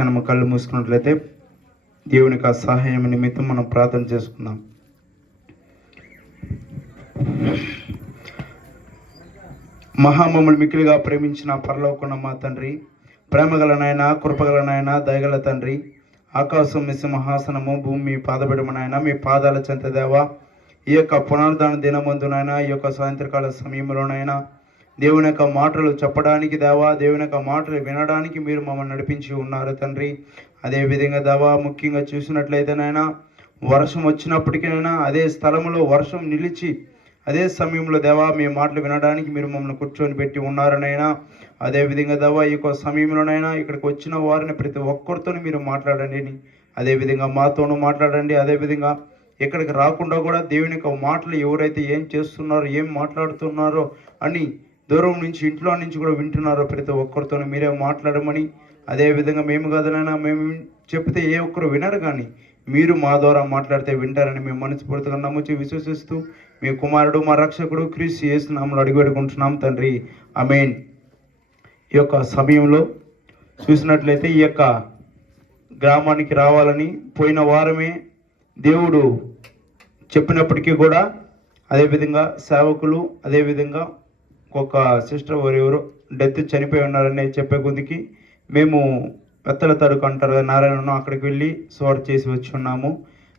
క్షణము కళ్ళు మూసుకున్నట్లయితే దేవుని యొక్క సహాయం నిమిత్తం మనం ప్రార్థన చేసుకుందాం. మహామములు మిక్కిలిగా ప్రేమించిన పరలోకమున్న మా తండ్రి, ప్రేమగల నాయన, కృపగల నాయన, దయగల తండ్రి, ఆకాశం మీ సింహాసనము, భూమి మీ పాదబిడము నాయన, మీ పాదాల చెంత దేవా, ఈ యొక్క పునరుద్ధాన దినమందునైనా, ఈ యొక్క సాయంత్రకాల సమయంలోనైనా దేవుని యొక్క మాటలు చెప్పడానికి దేవా, దేవుని యొక్క మాటలు వినడానికి మీరు మమ్మల్ని నడిపించి ఉన్నారు తండ్రి. అదేవిధంగా దేవా, ముఖ్యంగా చూసినట్లయితేనైనా వర్షం వచ్చినప్పటికైనా అదే స్థలంలో వర్షం నిలిచి అదే సమయంలో దేవా మీ మాటలు వినడానికి మీరు మమ్మల్ని కూర్చొని పెట్టి ఉన్నారనైనా. అదేవిధంగా దేవా, ఈ యొక్క సమయంలోనైనా ఇక్కడికి వచ్చిన వారిని ప్రతి ఒక్కరితో మీరు మాట్లాడండి, అదేవిధంగా మాతోనూ మాట్లాడండి. అదేవిధంగా ఇక్కడికి రాకుండా కూడా దేవుని యొక్క మాటలు ఎవరైతే ఏం చేస్తున్నారో, ఏం మాట్లాడుతున్నారో అని దూరం నుంచి, ఇంట్లో నుంచి కూడా వింటున్నారో ప్రతి ఒక్కరితో మీరే మాట్లాడమని, అదేవిధంగా మేము కాదనైనా మేము చెప్తే ఏ ఒక్కరు వినరు, కానీ మీరు మా ద్వారా మాట్లాడితే వింటారని మేము మనస్ఫూర్తిగా నమ్ముచి విశ్వసిస్తూ మీ కుమారుడు మా రక్షకుడు క్రీస్తు యేసు నామములో అడిగి పెట్టుకుంటున్నాం తండ్రి, ఆమేన్. ఈ యొక్క సమయంలో చూసినట్లయితే ఈ యొక్క గ్రామానికి రావాలని పోయిన వారమే దేవుడు చెప్పినప్పటికీ కూడా అదేవిధంగా సేవకులు, అదేవిధంగా ఒక సిస్టర్ ఎవరెవరో డెత్ చనిపోయి ఉన్నారని చెప్పే కొద్దికి మేము పెత్తల తడుకు అంటారు నారాయణను, అక్కడికి వెళ్ళి సోర్ చేసి వచ్చి ఉన్నాము.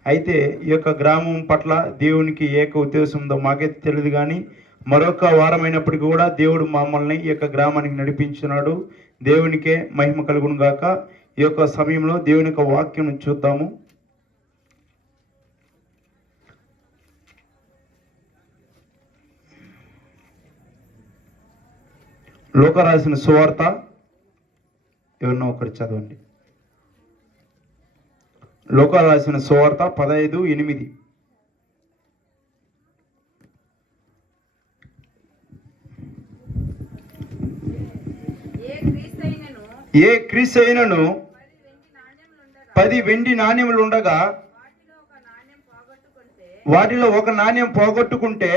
అయితే ఈ యొక్క గ్రామం పట్ల దేవునికి ఏక ఉద్దేశం ఉందో మాకైతే తెలియదు, కానీ మరొక వారమైనప్పటికీ కూడా దేవుడు మమ్మల్ని ఈ యొక్క గ్రామానికి నడిపించున్నాడు. దేవునికే మహిమ కలుగును గాక. ఈ యొక్క సమయంలో దేవుని యొక్క వాక్యం చూద్దాము. లూకా రాసిన సువార్త ఎవరినో ఒకరు చదవండి. లూకా రాసిన సువార్త 15:8. ఏ క్రీస్తైనను 10 వెండి నాణ్యములు ఉండగా వాటిలో ఒక నాణ్యం పోగొట్టుకుంటే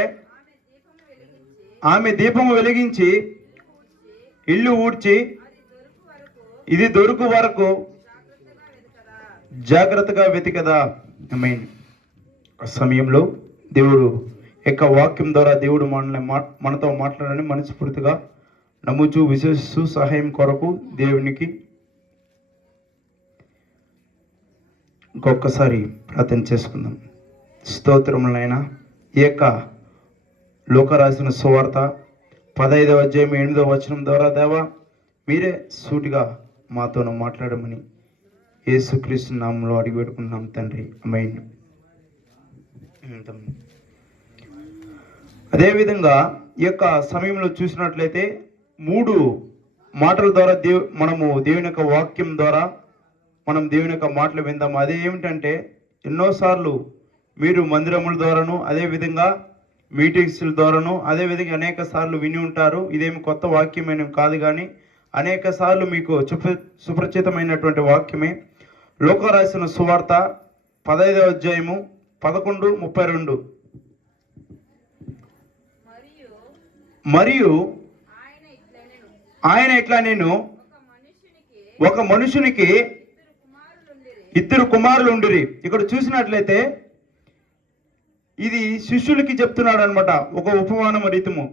ఆమె దీపము వెలిగించి ఇల్లు ఊడ్చి ఇది దొరుకు వరకు జాగ్రత్తగా వెతికదా. ఆమేన్. ఆ సమయంలో దేవుడు యొక్క వాక్యం ద్వారా దేవుడు మనతో మాట్లాడని మనస్ఫూర్తిగా నమ్ముచు విశ్వసిస్తూ సహాయం కొరకు దేవునికి ఇంకొకసారి ప్రార్థన చేసుకుందాం. స్తోత్రములైనా ఈ యొక్క లూకా రాసిన సువార్త 15వ అధ్యాయం 8వ వచనం ద్వారా దేవా మీరే సూటిగా మాతోనూ మాట్లాడమని యేసుక్రీస్తు నామములో అడిగి పెట్టుకుంటున్నాం తండ్రి, ఆమేన్. అదేవిధంగా ఈ యొక్క సమయంలో చూసినట్లయితే 3 మాటల ద్వారా మనము దేవుని యొక్క వాక్యం ద్వారా మనం దేవుని యొక్క మాటలు విందాము. అదే ఏమిటంటే ఎన్నోసార్లు మీరు మందిరముల ద్వారాను, అదేవిధంగా మీటింగ్స్ల ద్వారాను, అదేవిధంగా అనేక సార్లు విని ఉంటారు. ఇదేమి కొత్త వాక్యమైన కాదు, కానీ అనేక సార్లు మీకు సుపరిచితమైనటువంటి వాక్యమే. లూకా రాసిన సువార్త 15వ అధ్యాయము 11:32. మరియు ఆయన ఇట్లా నేను ఒక మనుషునికి 2 కుమారులు ఉండిరి. ఇక్కడ చూసినట్లయితే ఇది శిష్యులకి చెప్తున్నాడు అనమాట, ఒక ఉపమానం రీతము.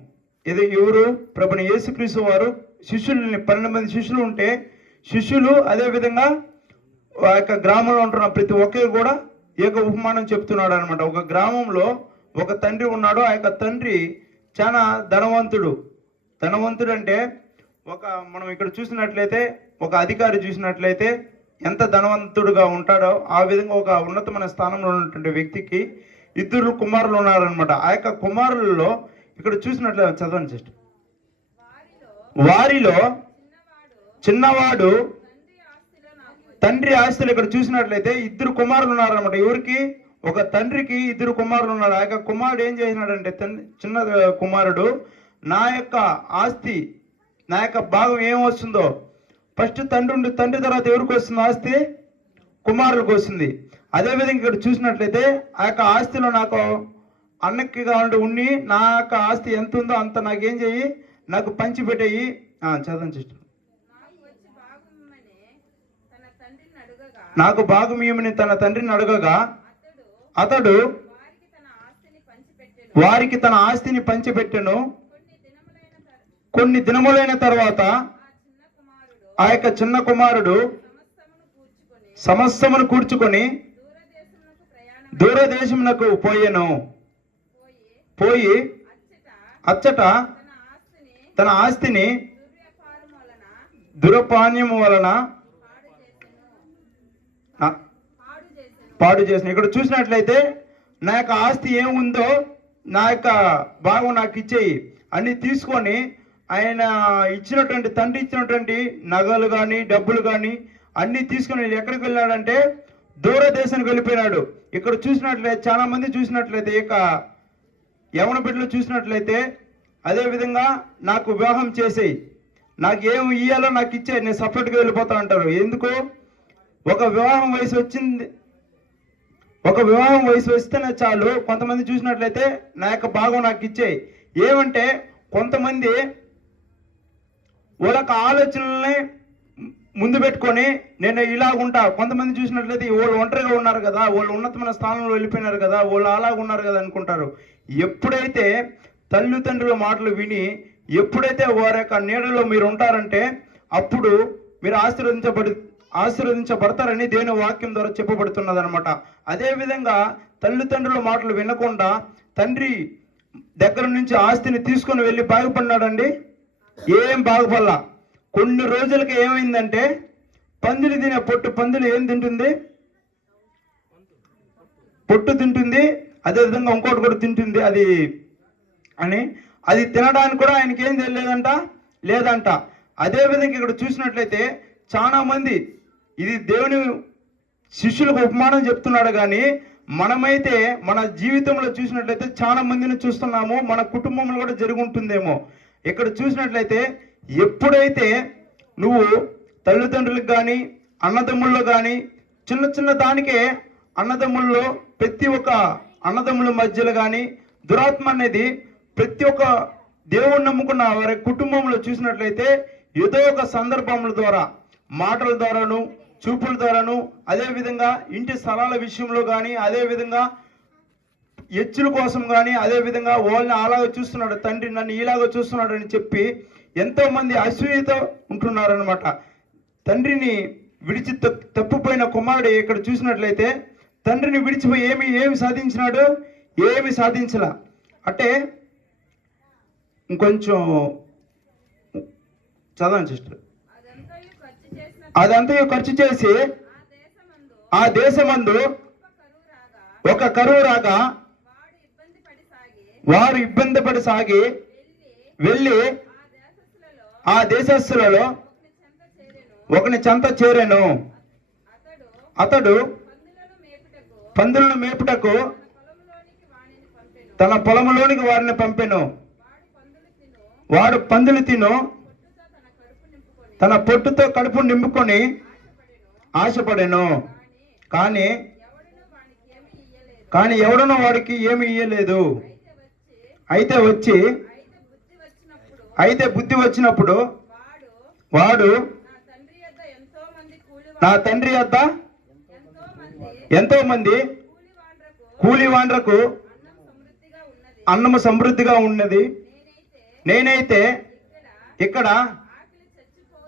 ఇది ఎవరు? ప్రభుని యేసుక్రీస్తు వారు శిష్యుల్ని 12 మంది శిష్యులు ఉంటే శిష్యులు అదేవిధంగా ఆ యొక్క గ్రామంలో ఉంటున్న ప్రతి ఒక్కరు కూడా ఏక ఉపమానం చెప్తున్నాడు అనమాట. ఒక గ్రామంలో ఒక తండ్రి ఉన్నాడు. ఆ యొక్క తండ్రి చాలా ధనవంతుడు అంటే మనం ఇక్కడ చూసినట్లయితే ఒక అధికారి చూసినట్లయితే ఎంత ధనవంతుడుగా ఉంటాడో ఆ విధంగా ఒక ఉన్నతమైన స్థానంలో ఉన్నటువంటి వ్యక్తికి 2 కుమారులు ఉన్నారనమాట. ఆ యొక్క కుమారులలో ఇక్కడ చూసినట్లయితే చదవండి సిస్టర్. వారిలో చిన్నవాడు తండ్రి ఆస్తిలో ఇక్కడ చూసినట్లయితే 2 కుమారులు ఉన్నారనమాట. ఎవరికి? ఒక తండ్రికి 2 కుమారులు ఉన్నారు. ఆ యొక్క కుమారుడు ఏం చేసినాడంటే చిన్న కుమారుడు నా యొక్క ఆస్తి, నా యొక్క భాగం ఏం వస్తుందో ఫస్ట్ తండ్రి తర్వాత ఎవరికి వస్తుంది ఆస్తి? కుమారులకు వస్తుంది. అదేవిధంగా ఇక్కడ చూసినట్లయితే ఆ యొక్క ఆస్తిలో నాకు అన్నకి కావాలంటే ఉన్ని నా యొక్క ఆస్తి ఎంత ఉందో అంత నాకేం చెయ్యి, నాకు పంచి పెట్టేయి. చదవండి సిస్టర్. తండ్రిని అడుగగా నాకు భాగమియమని తన తండ్రిని అడగగా అతడు అతడు వారికి తన ఆస్తిని పంచిపెట్టెను. వారికి తన ఆస్తిని పంచిపెట్టెను. కొన్ని దినములైన తర్వాత ఆ చిన్న కుమారుడు ఆ యొక్క చిన్న కుమారుడు సమస్తమును కూర్చుకొని సమస్తమును కూర్చుకొని దూరదేశమునకు ప్రయాణం దూరదేశమునకు పోయెను. పోయి పోయి అచ్చట అచ్చట తన ఆస్తిని తన ఆస్తిని దుర్వ్యాపారము వలన దురపాన్యము వలన పాడు చేసెను. పాడు చేసిన. ఇక్కడ చూసినట్లయితే నా యొక్క ఆస్తి ఏముందో నా యొక్క భాగం నాకు ఇచ్చేయి అన్ని తీసుకొని ఆయన ఇచ్చినటువంటి తండ్రి ఇచ్చినటువంటి నగలు కానీ డబ్బులు కానీ అన్ని తీసుకొని ఎక్కడికి వెళ్ళాడంటే దూరదేశానికి వెళ్ళిపోయినాడు. ఇక్కడ చూసినట్లయితే చాలా మంది చూసినట్లయితే ఇక యవన బిడ్డలు చూసినట్లయితే అదే విధంగా నాకు వివాహం చేసేయి, నాకు ఏం ఇయ్యాలో నాకు ఇచ్చే, నేను సపరేట్గా వెళ్ళిపోతా అంటారు. ఎందుకు? ఒక వివాహం వయసు వస్తేనే చాలు. కొంతమంది చూసినట్లయితే నా యొక్క భాగం నాకు ఇచ్చేయి. ఏమంటే కొంతమంది వాళ్ళ ఆలోచనల్ని ముందు పెట్టుకొని నేను ఇలాగుంటా. కొంతమంది చూసినట్లయితే వాళ్ళు ఒంటరిగా ఉన్నారు కదా, వాళ్ళు ఉన్నతమైన స్థానంలో వెళ్ళిపోయినారు కదా, వాళ్ళు అలాగున్నారు కదా అనుకుంటారు. ఎప్పుడైతే తల్లిదండ్రుల మాటలు విని ఎప్పుడైతే వారి యొక్క నీడలో మీరు ఉంటారంటే అప్పుడు మీరు ఆశీర్వదించబడతారని దేవుని వాక్యం ద్వారా చెప్పబడుతున్నది అనమాట. అదేవిధంగా తల్లిదండ్రుల మాటలు వినకుండా తండ్రి దగ్గర నుంచి ఆస్తిని తీసుకొని వెళ్ళి బాగుపడినాడండి. ఏం బాగుపడలా. కొన్ని రోజులకి ఏమైందంటే పందులు తినే పందులు ఏం తింటుంది? పొట్టు తింటుంది. అదేవిధంగా ఇంకోటి కూడా తింటుంది. అది తినడానికి కూడా ఆయనకి ఏం లేదంట. అదేవిధంగా ఇక్కడ చూసినట్లయితే చాలా మంది ఇది దేవుని శిష్యులకు ఉపమానం చెప్తున్నాడు. కానీ మనమైతే మన జీవితంలో చూసినట్లయితే చాలా మందిని చూస్తున్నాము. మన కుటుంబంలో కూడా జరుగుంటుందేమో. ఇక్కడ చూసినట్లయితే ఎప్పుడైతే నువ్వు తల్లిదండ్రులకు కానీ అన్నదమ్ముల్లో కానీ చిన్న చిన్న దానికే అన్నదమ్ముల్లో ప్రతి ఒక్క అన్నదమ్ముల మధ్యలో కానీ దురాత్మ అనేది ప్రతి ఒక్క దేవుణ్ణి నమ్ముకున్న వారి కుటుంబంలో చూసినట్లయితే ఏదో ఒక సందర్భముల ద్వారా మాటల ద్వారాను చూపుల ద్వారాను అదేవిధంగా ఇంటి స్థలాల విషయంలో కానీ అదేవిధంగా ఎచ్చుల కోసం కానీ అదేవిధంగా వాళ్ళని అలాగ చూస్తున్నాడు, తండ్రి నన్ను ఇలాగ చూస్తున్నాడు అని చెప్పి ఎంతో మంది అసూయతో ఉంటున్నారనమాట. తండ్రిని విడిచి తప్పిపోయిన కుమారుడు ఇక్కడ చూసినట్లయితే తండ్రిని విడిచిపోయి ఏమి సాధించినాడు? ఏమి సాధించలా. అంటే ఇంకొంచెం చదవండి సిస్టర్. అదంతా ఖర్చు చేసి ఆ దేశమందు ఒక కరువు రాగా వారు ఇబ్బంది పడి సాగి వెళ్ళి ఆ దేశస్థులలో ఒకని చెంత చేరెను. అతడు పందులను మేపుటకు తన పొలంలోనికి వారిని పంపెను. వాడు పందులు తిను తన పొట్టుతో కడుపు నింపుకొని ఆశపడెను. కానీ ఎవడనో వాడికి ఏమి ఇయ్యలేదు. అయితే బుద్ధి వచ్చినప్పుడు వాడు నా తండ్రి యొద్ద ఎంతో మంది కూలివాండ్రకు అన్నము సమృద్ధిగా ఉన్నది. నేనైతే ఇక్కడ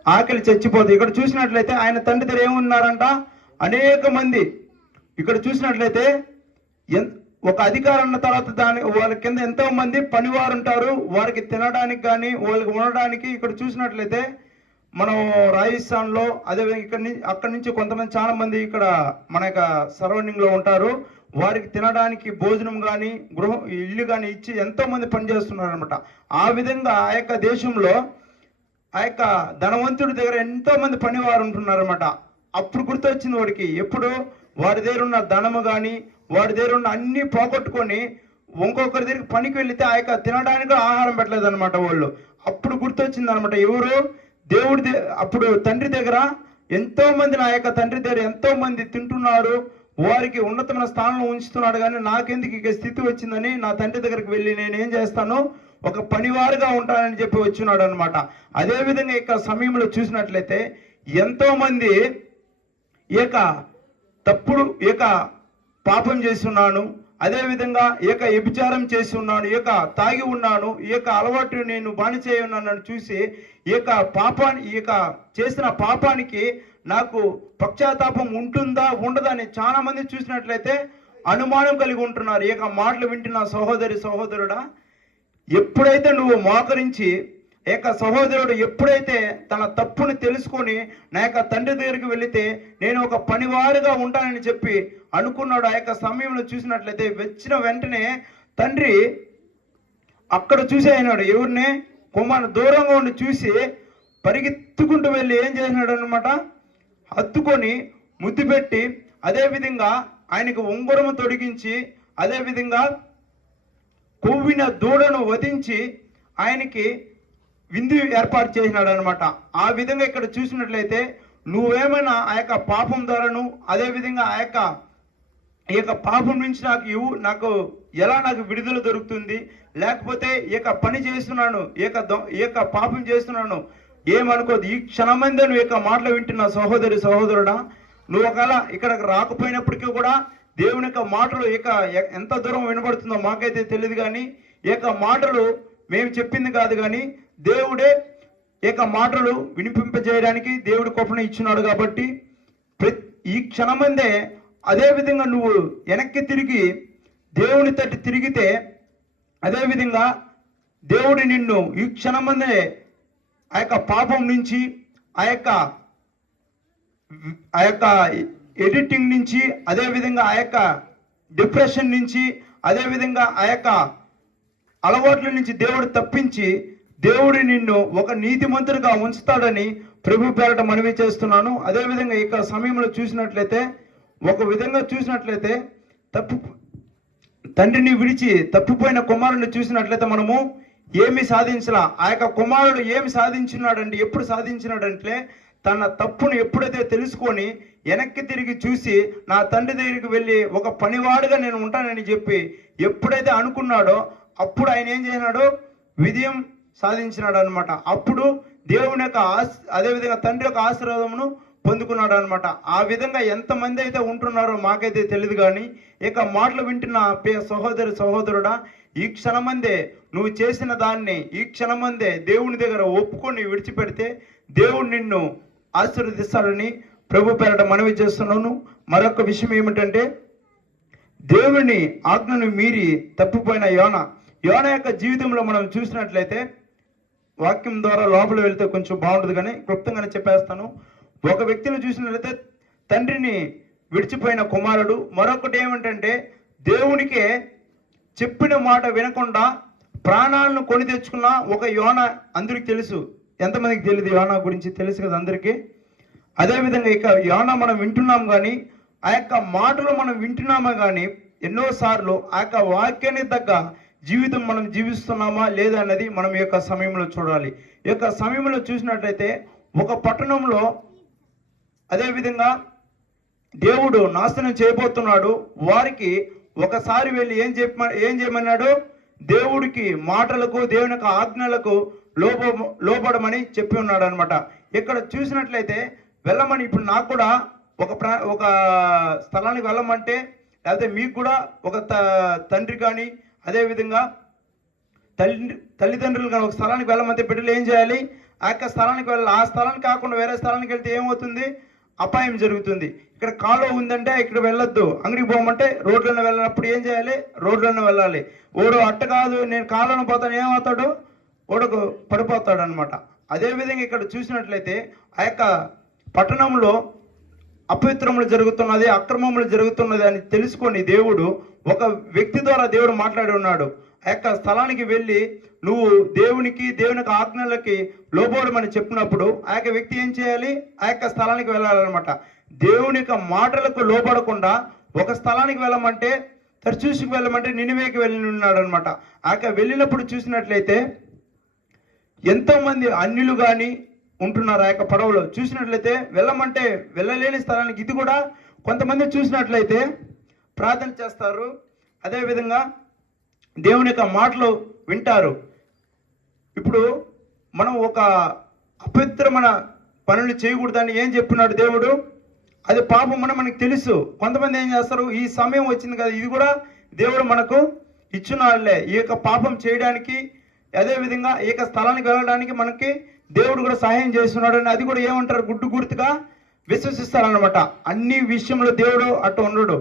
ఆకలి చచ్చిపోదు. ఇక్కడ చూసినట్లయితే ఆయన తండ్రి దగ్గర ఏమున్నారంట? అనేక మంది. ఇక్కడ చూసినట్లయితే ఒక అధికారం ఉన్న తర్వాత వాళ్ళ కింద ఎంతో మంది పనివారు ఉంటారు. వారికి తినడానికి కానీ వాళ్ళకి ఉండడానికి. ఇక్కడ చూసినట్లయితే మనం రాజస్థాన్లో అదేవిధంగా అక్కడి నుంచి కొంతమంది చాలా మంది ఇక్కడ మన యొక్క సరౌండింగ్లో ఉంటారు. వారికి తినడానికి భోజనం కానీ ఇల్లు కానీ ఇచ్చి ఎంతో మంది పనిచేస్తున్నారు అనమాట. ఆ విధంగా ఆ యొక్క దేశంలో ఆ యొక్క ధనవంతుడి దగ్గర ఎంతో మంది పనివారు ఉంటున్నారన్నమాట. అప్పుడు గుర్తొచ్చింది వాడికి. ఎప్పుడు వాడి దగ్గర ఉన్న ధనము కానీ వాడి దగ్గర ఉన్న అన్ని పోగొట్టుకొని ఇంకొకరి దగ్గరికి పనికి వెళితే ఆ యొక్క తినడానికి ఆహారం పెట్టలేదు అనమాట వాళ్ళు. అప్పుడు గుర్తొచ్చింది అనమాట ఎవరు? దేవుడి అప్పుడు తండ్రి దగ్గర ఎంతో మంది, నా యొక్క తండ్రి దగ్గర ఎంతో మంది తింటున్నారు, వారికి ఉన్నతమైన స్థానంలో ఉంచుతున్నాడు. కానీ నాకెందుకు ఇక స్థితి వచ్చిందని నా తండ్రి దగ్గరికి వెళ్ళి నేనేం చేస్తాను, ఒక పనివారుగా ఉంటానని చెప్పి వచ్చినాడు అనమాట. అదేవిధంగా ఇక సమయంలో చూసినట్లయితే ఎంతో మంది ఈ యొక్క తప్పుడు ఈ యొక్క పాపం చేసి ఉన్నాను, అదేవిధంగా ఈ యొక్క వ్యభిచారం చేసి ఉన్నాను, ఈ యొక్క తాగి ఉన్నాను, ఈ యొక్క అలవాటు నేను బానిసై ఉన్నాను చూసి ఈ యొక్క పాపాన్ని ఈ యొక్క చేసిన పాపానికి నాకు పశ్చాత్తాపం ఉంటుందా ఉండదా అని చాలా మంది చూసినట్లయితే అనుమానం కలిగి ఉంటున్నారు. ఈ యొక్క మాటలు వింటున్న సహోదరుడా, ఎప్పుడైతే నువ్వు మోకరించి ఈ యొక్క సహోదరుడు ఎప్పుడైతే తన తప్పుని తెలుసుకొని నా యొక్క తండ్రి దగ్గరికి వెళితే నేను ఒక పనివారుగా ఉంటానని చెప్పి అనుకున్నాడు, ఆ యొక్క సమయంలో చూసినట్లయితే వచ్చిన వెంటనే తండ్రి అక్కడ చూసి అయినాడు ఎవరిని, కుమారుని దూరంగా ఉండి చూసి పరిగెత్తుకుంటూ వెళ్ళి ఏం చేసినాడు అనమాట, హత్తుకొని ముద్దు పెట్టి అదేవిధంగా ఆయనకు ఉంగరము తొడిగించి అదేవిధంగా కొవ్విన దూడను వధించి ఆయనకి విందు ఏర్పాటు చేసినాడు అనమాట. ఆ విధంగా ఇక్కడ చూసినట్లయితే నువ్వేమైనా ఆ యొక్క పాపం ద్వారాను అదేవిధంగా ఈ యొక్క పాపం నుంచి నాకు ఎలా నాకు విడుదల దొరుకుతుంది, లేకపోతే ఈ యొక్క పని చేస్తున్నాను ఈ యొక్క పాపం చేస్తున్నాను ఏమనుకోదు. ఈ క్షణమందే నువ్వు యొక్క మాటలు వింటున్న సహోదరుడా, నువ్వు ఒకవేళ ఇక్కడికి రాకపోయినప్పటికీ కూడా దేవుని యొక్క మాటలు ఇక ఎంత దూరం వినబడుతుందో మాకైతే తెలియదు, కానీ ఈ యొక్క మాటలు మేము చెప్పింది కాదు, కానీ దేవుడే ఈ యొక్క మాటలు వినిపింపజేయడానికి దేవుడి కృపను ఇచ్చినాడు. కాబట్టి ఈ క్షణమందే అదేవిధంగా నువ్వు వెనక్కి తిరిగి దేవుని తట్టు తిరిగితే అదేవిధంగా దేవుడు నిన్ను ఈ క్షణమందే ఆ యొక్క పాపం నుంచి ఆ యొక్క ఎడిటింగ్ నుంచి అదేవిధంగా ఆ యొక్క డిప్రెషన్ నుంచి అదేవిధంగా ఆ యొక్క అలవాట్ల నుంచి దేవుడు తప్పించి దేవుడు నిన్ను ఒక నీతిమంతుడిగా ఉంచుతాడని ప్రభు పేరట మనవి చేస్తున్నాను. అదేవిధంగా ఇక సమయంలో చూసినట్లయితే ఒక విధంగా చూసినట్లయితే తండ్రిని విడిచి తప్పిపోయిన కుమారుడిని చూసినట్లయితే మనము ఏమి సాధించలా. ఆ యొక్క కుమారుడు ఏమి సాధించినాడంటే ఎప్పుడు సాధించినాడంటే తన తప్పును ఎప్పుడైతే తెలుసుకొని వెనక్కి తిరిగి చూసి నా తండ్రి దగ్గరికి వెళ్ళి ఒక పనివాడుగా నేను ఉంటానని చెప్పి ఎప్పుడైతే అనుకున్నాడో అప్పుడు ఆయన ఏం చేసినాడు, విజయం సాధించినాడు అనమాట. అప్పుడు దేవుని యొక్క అదేవిధంగా తండ్రి యొక్క ఆశీర్వాదమును పొందుకున్నాడు అనమాట. ఆ విధంగా ఎంతమంది అయితే ఉంటున్నారో మాకైతే తెలియదు, కానీ ఇక మాటలు వింటున్న సహోదరుడా, ఈ క్షణమందే నువ్వు చేసిన దాన్ని ఈ క్షణమందే దేవుని దగ్గర ఒప్పుకొని విడిచిపెడితే దేవుడు నిన్ను ఆశీర్వదిస్తాడని ప్రభు పేరట మనవి చేస్తున్నాను. మరొక విషయం ఏమిటంటే దేవుని ఆజ్ఞను మీరి తప్పిపోయిన యోన యొక్క జీవితంలో మనం చూసినట్లయితే వాక్యం ద్వారా లోపల వెళ్తే కొంచెం బాగుంటుంది, కానీ క్లుప్తంగానే చెప్పేస్తాను. ఒక వ్యక్తిని చూసినట్లయితే తండ్రిని విడిచిపోయిన కుమారుడు, మరొకటి ఏమిటంటే దేవునికే చెప్పిన మాట వినకుండా ప్రాణాలను కొని తెచ్చుకున్న ఒక యోన అందరికి తెలుసు. ఎంతమందికి తెలియదు యోన గురించి? తెలుసు కదా అందరికీ. అదేవిధంగా ఇక యోన మనం వింటున్నాం, కానీ ఆ యొక్క మాటలు మనం వింటున్నామా కానీ ఎన్నోసార్లు ఆ యొక్క వాక్యానికి తగ్గ జీవితం మనం జీవిస్తున్నామా లేదా అన్నది మనం ఈ యొక్క సమయంలో చూడాలి. ఈ యొక్క సమయంలో చూసినట్లయితే ఒక పట్టణంలో అదేవిధంగా దేవుడు నాశనం చేయబోతున్నాడు. వారికి ఒకసారి వెళ్ళి ఏం చేయమన్నాడు, దేవుడికి మాటలకు దేవుని యొక్క ఆజ్ఞలకు లోబడమని చెప్పి ఉన్నాడు అనమాట. ఇక్కడ చూసినట్లయితే వెళ్ళమని ఇప్పుడు నాకు కూడా ఒక స్థలానికి వెళ్ళమంటే లేకపోతే మీకు కూడా ఒక తండ్రి కానీ అదేవిధంగా తల్లిదండ్రులు కానీ ఒక స్థలానికి వెళ్ళమంటే బిడ్డలు ఏం చేయాలి, ఆ యొక్క స్థలానికి వెళ్ళాలి. ఆ స్థలానికి కాకుండా వేరే స్థలానికి వెళ్తే ఏమవుతుంది, అపాయం జరుగుతుంది. ఇక్కడ కాలువ ఉందంటే ఇక్కడ వెళ్ళొద్దు, అంగడికి పోమంటే రోడ్లను వెళ్ళినప్పుడు ఏం చేయాలి, రోడ్లను వెళ్ళాలి. ఓడు అట్ట కాదు నేను కాలువను పోతాను, ఏమవుతాడు, ఓడకు పడిపోతాడు అనమాట. అదేవిధంగా ఇక్కడ చూసినట్లయితే ఆ యొక్క పట్టణంలో అపవిత్రములు జరుగుతున్నది, అక్రమములు జరుగుతున్నది అని తెలుసుకొని దేవుడు ఒక వ్యక్తి ద్వారా దేవుడు మాట్లాడి ఉన్నాడు. ఆ యొక్క స్థలానికి వెళ్ళి నువ్వు దేవునికి దేవుని ఆజ్ఞలకి లోబడమని చెప్పినప్పుడు ఆ యొక్క వ్యక్తి ఏం చేయాలి, ఆ యొక్క స్థలానికి వెళ్ళాలన్నమాట. దేవుని యొక్క మాటలకు లోబడకుండా ఒక స్థలానికి వెళ్ళమంటే తర్షీషుకు వెళ్ళమంటే నినివేకి వెళ్ళి ఉన్నాడు అనమాట. ఆ యొక్క వెళ్ళినప్పుడు చూసినట్లయితే ఎంతోమంది అన్యులు కానీ ఉంటున్నారు ఆ యొక్క పడవలో. చూసినట్లయితే వెళ్ళమంటే వెళ్ళలేని స్థలానికి ఇది కూడా కొంతమంది చూసినట్లయితే ప్రార్థన చేస్తారు, అదేవిధంగా దేవుని యొక్క మాటలు వింటారు. ఇప్పుడు మనం ఒక అపవిత్రమైన పనులు చేయకూడదని ఏం చెప్పినాడు దేవుడు, అది పాపం అని మనకు తెలుసు. కొంతమంది ఏం చేస్తారు, ఈ సమయం వచ్చింది కదా, ఇది కూడా దేవుడు మనకు ఇచ్చిన వాళ్ళే ఈ యొక్క పాపం చేయడానికి, అదే విధంగా ఈ యొక్క స్థలానికి వెళ్ళడానికి మనకి దేవుడు కూడా సహాయం చేస్తున్నాడు అని అది కూడా ఏమంటారు, గుడ్డు గుర్తుగా విశ్వసిస్తారనమాట. అన్ని విషయంలో దేవుడు అటు ఉండడు.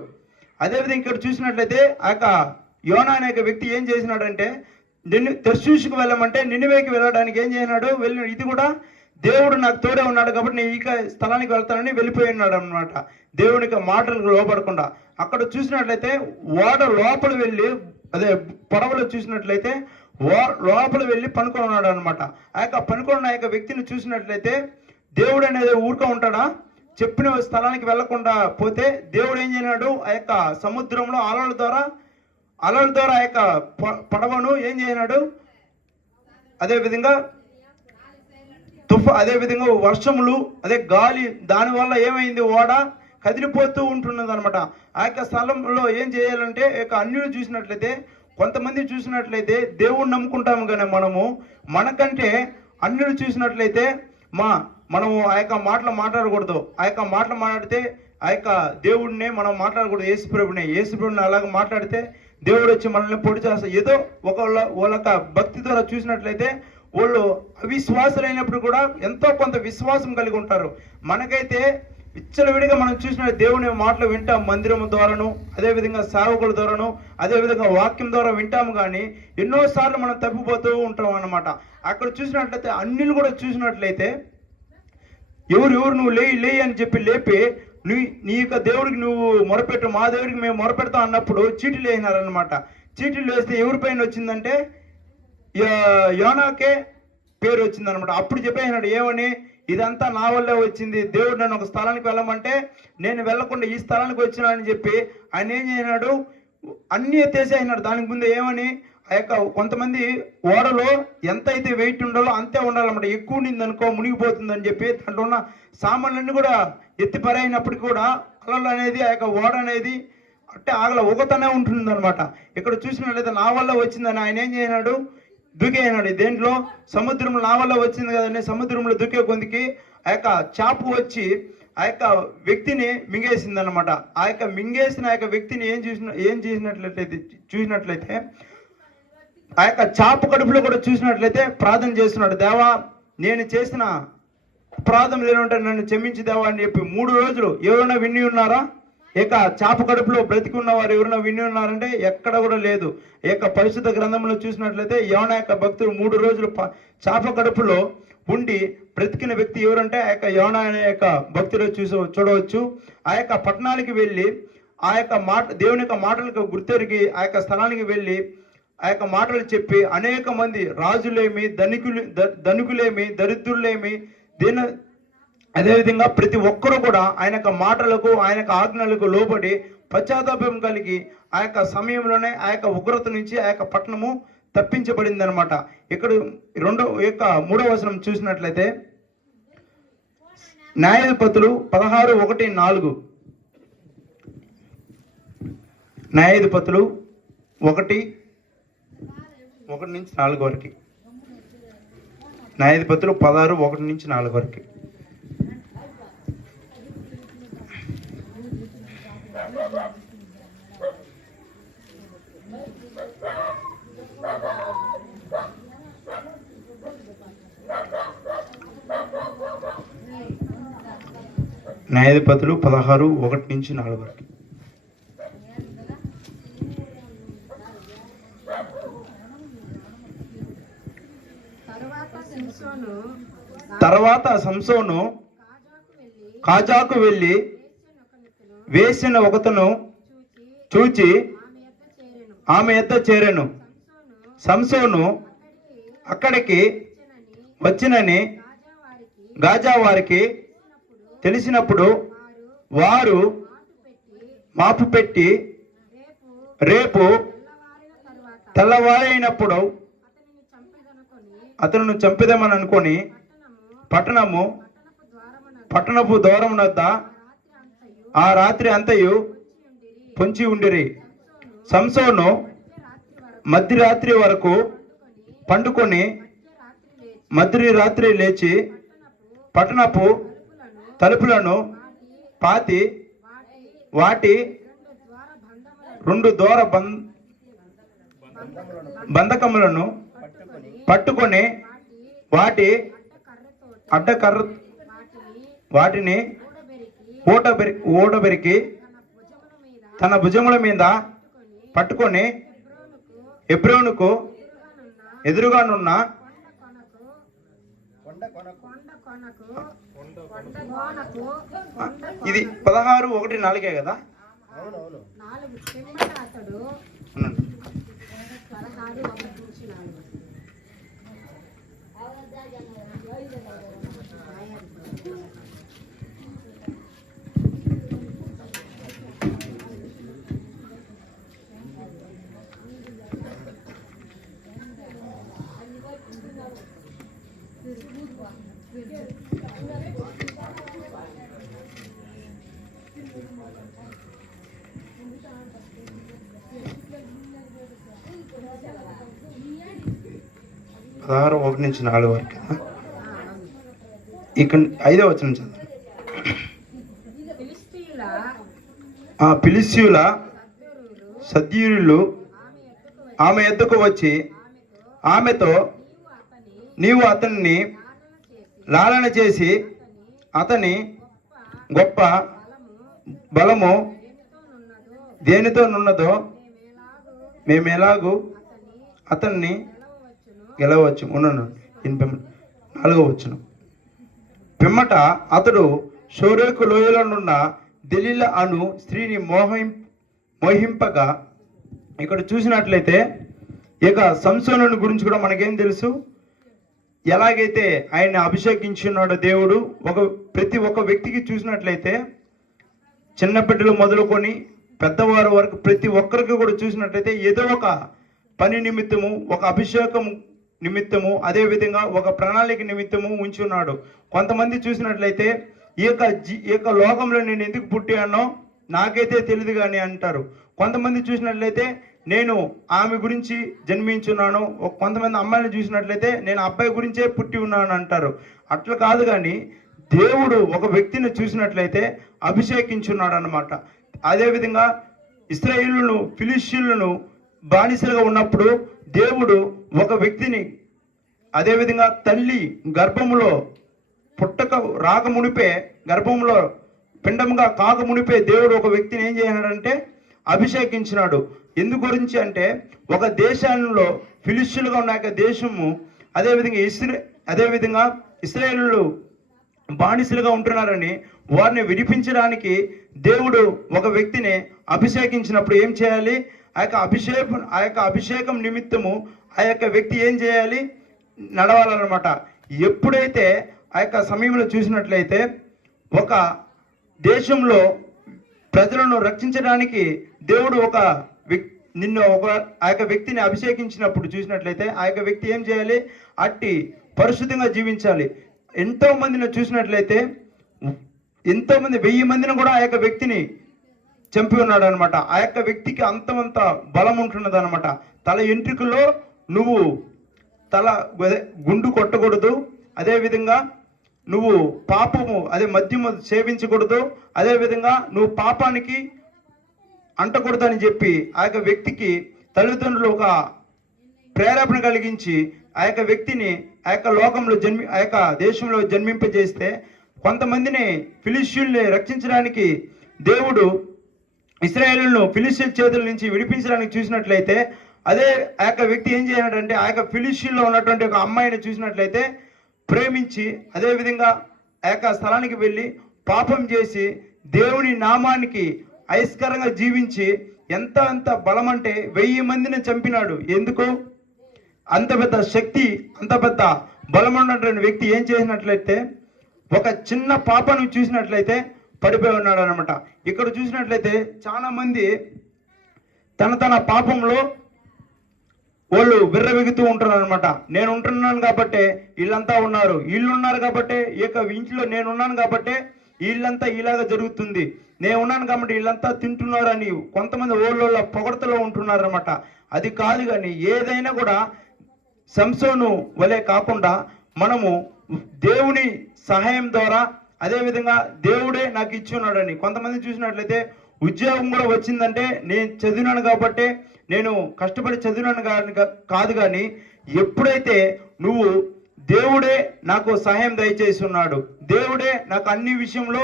అదేవిధంగా ఇక్కడ చూసినట్లయితే ఆ యొక్క యోనా అనే వ్యక్తి ఏం చేసినాడంటే, తర్షీషుకు వెళ్ళమంటే నినివేకి వెళ్ళడానికి ఏం చేసినాడు, వెళ్ళిన ఇది కూడా దేవుడు నాకు తోడే ఉన్నాడు కాబట్టి నేను ఈ స్థలానికి వెళ్తానని వెళ్ళిపోయి ఉన్నాడు అనమాట. దేవునికి మాటలకు లోపడకుండా. అక్కడ చూసినట్లయితే ఓడ లోపల వెళ్ళి, అదే పొడవలో చూసినట్లయితే లోపల వెళ్ళి పనుకొని ఉన్నాడు అనమాట. ఆ యొక్క పనుకున్న ఆ యొక్క వ్యక్తిని చూసినట్లయితే దేవుడు అనేది ఊరుక ఉంటాడా, చెప్పిన స్థలానికి వెళ్లకుండా పోతే దేవుడు ఏం చేసినాడు, ఆ యొక్క సముద్రంలో అలల ద్వారా ఆ యొక్క పడవను ఏం చేసినాడు, అదేవిధంగా అదే విధంగా వర్షములు, అదే గాలి, దానివల్ల ఏమైంది, ఓడ కదిలిపోతూ ఉంటున్నది అనమాట. ఆ యొక్క స్థలంలో ఏం చేయాలంటే, యొక్క అన్యులు చూసినట్లయితే, కొంతమంది చూసినట్లయితే దేవుణ్ణి నమ్ముకుంటాము కానీ మనకంటే అన్యులు చూసినట్లయితే మనము ఆ యొక్క మాటలు మాట్లాడకూడదు. ఆ యొక్క మాటలు మాట్లాడితే ఆ యొక్క దేవుడిని మనం మాట్లాడకూడదు, యేసుప్రభుని అలాగ మాట్లాడితే దేవుడు వచ్చి మనల్ని పొడి చేస్తాడు. ఏదో వాళ్ళ భక్తి ద్వారా చూసినట్లయితే వాళ్ళు అవిశ్వాసులైనప్పుడు కూడా ఎంతో కొంత విశ్వాసం కలిగి ఉంటారు. మనకైతే విచ్చలవిడిగా మనం చూసిన దేవుని మాటలు వింటాం, మందిరం ద్వారాను, అదేవిధంగా సేవకుల ద్వారాను, అదేవిధంగా వాక్యం ద్వారా వింటాము. కానీ ఎన్నోసార్లు మనం తప్పిపోతూ ఉంటాం అన్నమాట. అక్కడ చూసినట్లయితే అన్నిలు కూడా చూసినట్లయితే ఎవరు నువ్వు లేయి అని చెప్పి లేపి నీ యొక్క దేవుడికి నువ్వు మొరపెట్టు, మా దేవుడికి మేము మొరపెడతాం అన్నప్పుడు చీటీలు వేసినారనమాట. చీటీలు వేస్తే ఎవరి పైన వచ్చిందంటే యోనాకే పేరు వచ్చిందనమాట. అప్పుడు చెప్పేసినాడు ఏమని, ఇదంతా నా వల్లే వచ్చింది, దేవుడు నన్ను ఒక స్థలానికి వెళ్ళమంటే నేను వెళ్ళకుండా ఈ స్థలానికి వచ్చినా అని చెప్పి ఆయన ఏం చేసినాడు, అన్నీ ఎత్తేసేసినాడు. దానికి ముందు ఏమని, ఆ యొక్క కొంతమంది ఓడలో ఎంత అయితే వెయిట్ ఉండాలో అంతే ఉండాలన్నమాట. ఎక్కువ ఉండిందనుకో మునిగిపోతుందని చెప్పి దాంట్లో ఉన్న సామాన్లన్నీ కూడా ఎత్తి పరైనప్పటికీ కూడా అలలు అనేది, ఆ యొక్క ఓడ అనేది అంటే ఆగల ఒకతనే ఉంటుందన్నమాట. ఇక్కడ చూసినట్లయితే నా వల్ల వచ్చిందని ఆయన ఏం చేసినాడు, దూకేసినాడు. దేంట్లో, సముద్రంలో నా వల్ల వచ్చింది కదండి, సముద్రంలో దూకే కొందికి ఆ యొక్క చాపు వచ్చి ఆ యొక్క వ్యక్తిని మింగేసింది అనమాట. ఆ యొక్క మింగేసిన ఆ యొక్క వ్యక్తిని ఏం చూసినట్లయితే ఆ యొక్క చాపు కడుపులో కూడా చూసినట్లయితే ప్రార్థన చేస్తున్నాడు, దేవా నేను చేసిన అపరాధం లేనుంటే నన్ను క్షమించి దేవా అని చెప్పి 3 రోజులు. ఎవరైనా విని ఉన్నారా, ఇక చాప కడుపులో బ్రతికి ఉన్నవారు ఎవరైనా విని ఉన్నారంటే ఎక్కడ కూడా లేదు. ఈ యొక్క పరిశుద్ధ గ్రంథంలో చూసినట్లయితే యోనా యొక్క భక్తులు 3 రోజులు చాప కడుపులో ఉండి బ్రతికిన వ్యక్తి ఎవరంటే ఆ యొక్క యోనా అనే యొక్క భక్తులు చూడవచ్చు. ఆ యొక్క పట్టణానికి వెళ్ళి ఆ యొక్క దేవుని యొక్క మాటలకు గుర్తెరిగి ఆ యొక్క స్థలానికి వెళ్ళి ఆ యొక్క మాటలు చెప్పి అనేక మంది రాజులేమి, ధనికులేమి, దరిద్రులేమి, అదేవిధంగా ప్రతి ఒక్కరూ కూడా ఆయన యొక్క మాటలకు, ఆయన యొక్క ఆజ్ఞలకు లోబడి పశ్చాత్తాపం కలిగి ఆ యొక్క సమయంలోనే ఆ యొక్క ఉగ్రత నుంచి ఆ యొక్క పట్టణము తప్పించబడింది అనమాట. ఇక్కడ 3వ వచనం చూసినట్లయితే న్యాయాధిపతులు 16:1-4, న్యాయాధిపతులు 1:1-4 వరకు, న్యాయాధిపతులు 16:1-4 వరకు. న్యాయాధిపతులు 16:1-4 వరకు. తర్వాత సంసోను కాజాకు వెళ్ళి వేసిన ఒకతను చూచి ఆమె యొద్ద చేరెను. సంసోను అక్కడికి వచ్చినని గాజా వారికి తెలిసినప్పుడు వారు మాపు పెట్టి రేపు తెల్లవారైనప్పుడు అతను చంపేదామని అనుకొని పట్టణపు ద్వారం వద్ద ఆ రాత్రి అంతయు పొంచి ఉండిరి. సంసోను మధ్యరాత్రి వరకు పండుకొని మధ్యరాత్రి లేచి పట్టణపు తలుపులను పాతి వాటి రెండు దూర బంధకములను పట్టుకొని వాటి అడ్డకర్ర వాటిని ఊడబెరికి తన భుజముల మీద పట్టుకొని హెబ్రోనుకు ఎదురుగానున్న ఇది 16:1-4 కదా. అవునండి. పదహారు 1-4 వరకు కదా. ఇక్కడ 5వ వచనం చదవండి. ఫిలిష్తీయుల సద్యూరులు ఆమె ఎద్దుకు వచ్చి ఆమెతో, నీవు అతన్ని లాలన చేసి అతని గొప్ప బలము దేనితో నున్నదో మేము ఎలాగూ అతన్ని గెలవచ్చు. 4వ వచనం. పిమ్మట అతడు షోరేకు లోయలోనున్న దెలీలా అను స్త్రీని మోహింపగా, ఇక్కడ చూసినట్లయితే ఇక సంసోనుని గురించి కూడా మనకేం తెలుసు. ఎలాగైతే ఆయన అభిషేకించున్నాడో దేవుడు ప్రతి ఒక్క వ్యక్తికి చూసినట్లయితే, చిన్న బిడ్డలు మొదలుకొని పెద్దవారి వరకు ప్రతి ఒక్కరికి కూడా చూసినట్లయితే ఏదో ఒక పని నిమిత్తము, ఒక అభిషేకం నిమిత్తము, అదేవిధంగా ఒక ప్రణాళిక నిమిత్తము ఉంచి ఉన్నాడు. కొంతమంది చూసినట్లయితే ఈ యొక్క లోకంలో నేను ఎందుకు పుట్టానో నాకైతే తెలియదు కానీ అంటారు. కొంతమంది చూసినట్లయితే నేను ఆమె గురించి జన్మించున్నాను. కొంతమంది అమ్మాయిని చూసినట్లయితే నేను అబ్బాయి గురించే పుట్టి ఉన్నాను అంటారు. అట్లా కాదు, కానీ దేవుడు ఒక వ్యక్తిని చూసినట్లయితే అభిషేకించున్నాడు అన్నమాట. అదేవిధంగా ఇశ్రాయేలును ఫిలిష్తీయులను బానిసలుగా ఉన్నప్పుడు దేవుడు ఒక వ్యక్తిని, అదేవిధంగా తల్లి గర్భములో పుట్టక రాకమునిపే, గర్భంలో పిండముగా కాకమునిపే దేవుడు ఒక వ్యక్తిని ఏం చేయాలంటే అభిషేకించినాడు. ఎందు గురించి అంటే, ఒక దేశంలో ఫిలిష్తీయులుగా ఉన్న దేశము, అదేవిధంగా ఇశ్రాయేలు బానిసలుగా ఉంటున్నారని వారిని విడిపించడానికి దేవుడు ఒక వ్యక్తిని అభిషేకించినప్పుడు ఏం చేయాలి? ఆ యొక్క అభిషేకం నిమిత్తము ఆ యొక్క వ్యక్తి ఏం చేయాలి? నడవాలన్నమాట. ఎప్పుడైతే ఆ యొక్క సమయంలో చూసినట్లయితే ఒక దేశంలో ప్రజలను రక్షించడానికి దేవుడు ఆ యొక్క వ్యక్తిని అభిషేకించినప్పుడు చూసినట్లయితే ఆ యొక్క వ్యక్తి ఏం చేయాలి? అట్టి పరిశుద్ధంగా జీవించాలి. ఎంతో మందిని చూసినట్లయితే ఎంతో మంది 1000 మందిని కూడా ఆ యొక్క వ్యక్తిని చంపి ఉన్నాడు అనమాట. ఆ యొక్క వ్యక్తికి అంత బలం ఉంటున్నది అనమాట. తల ఎంట్రుకలో నువ్వు గుండు కొట్టకూడదు, అదేవిధంగా నువ్వు పాపము మద్యము సేవించకూడదు, అదేవిధంగా నువ్వు పాపానికి అంటకూడదు అని చెప్పి ఆ యొక్క వ్యక్తికి తల్లిదండ్రులు ఒక ప్రేరేపణ కలిగించి ఆ యొక్క వ్యక్తిని ఆ యొక్క లోకంలో ఆ యొక్క దేశంలో జన్మింపజేస్తే, కొంతమందిని ఫిలిష్తీయుల్ని రక్షించడానికి దేవుడు ఇశ్రాయేలును ఫిలిష్తీయుల చేతుల నుంచి విడిపించడానికి చూసినట్లయితే, అదే ఆ యొక్క వ్యక్తి ఏం చేయాలంటే ఆ యొక్క ఫిలిష్తీయుల్లో ఉన్నటువంటి ఒక అమ్మాయిని చూసినట్లయితే ప్రేమించి, అదేవిధంగా ఆ యొక్క స్థలానికి వెళ్ళి పాపం చేసి దేవుని నామానికి అయిస్కరంగా జీవించి ఎంత బలం అంటే 1000 మందిని చంపినాడు. ఎందుకు? అంత పెద్ద శక్తి, అంత పెద్ద బలం ఉన్నటువంటి వ్యక్తి ఏం చేసినట్లయితే ఒక చిన్న పాపను చూసినట్లయితే పడిపోయి ఉన్నాడు అనమాట. ఇక్కడ చూసినట్లయితే చాలా మంది తన పాపంలో వాళ్ళు విర్రవిగుతూ ఉంటారు అనమాట. నేను ఉంటున్నాను కాబట్టే వీళ్ళంతా ఉన్నారు, వీళ్ళు ఉన్నారు కాబట్టే ఇంట్లో నేను ఉన్నాను కాబట్టే వీళ్ళంతా ఇలాగ జరుగుతుంది, నేను ఉన్నాను కాబట్టి వీళ్ళంతా తింటున్నారు అని కొంతమంది ఓళ్ళ పొగడతలో ఉంటున్నారు అనమాట. అది కాదు, కానీ ఏదైనా కూడా సంసోను వలె కాకుండా మనము దేవుని సహాయం ద్వారా, అదేవిధంగా దేవుడే నాకు ఇచ్చి ఉన్నాడని. కొంతమంది చూసినట్లయితే ఉద్యోగం కూడా వచ్చిందంటే నేను చదివినాను కాబట్టి, నేను కష్టపడి చదివినాను కాదు కానీ, ఎప్పుడైతే నువ్వు దేవుడే నాకు సహాయం దయచేసి ఉన్నాడు, దేవుడే నాకు అన్ని విషయంలో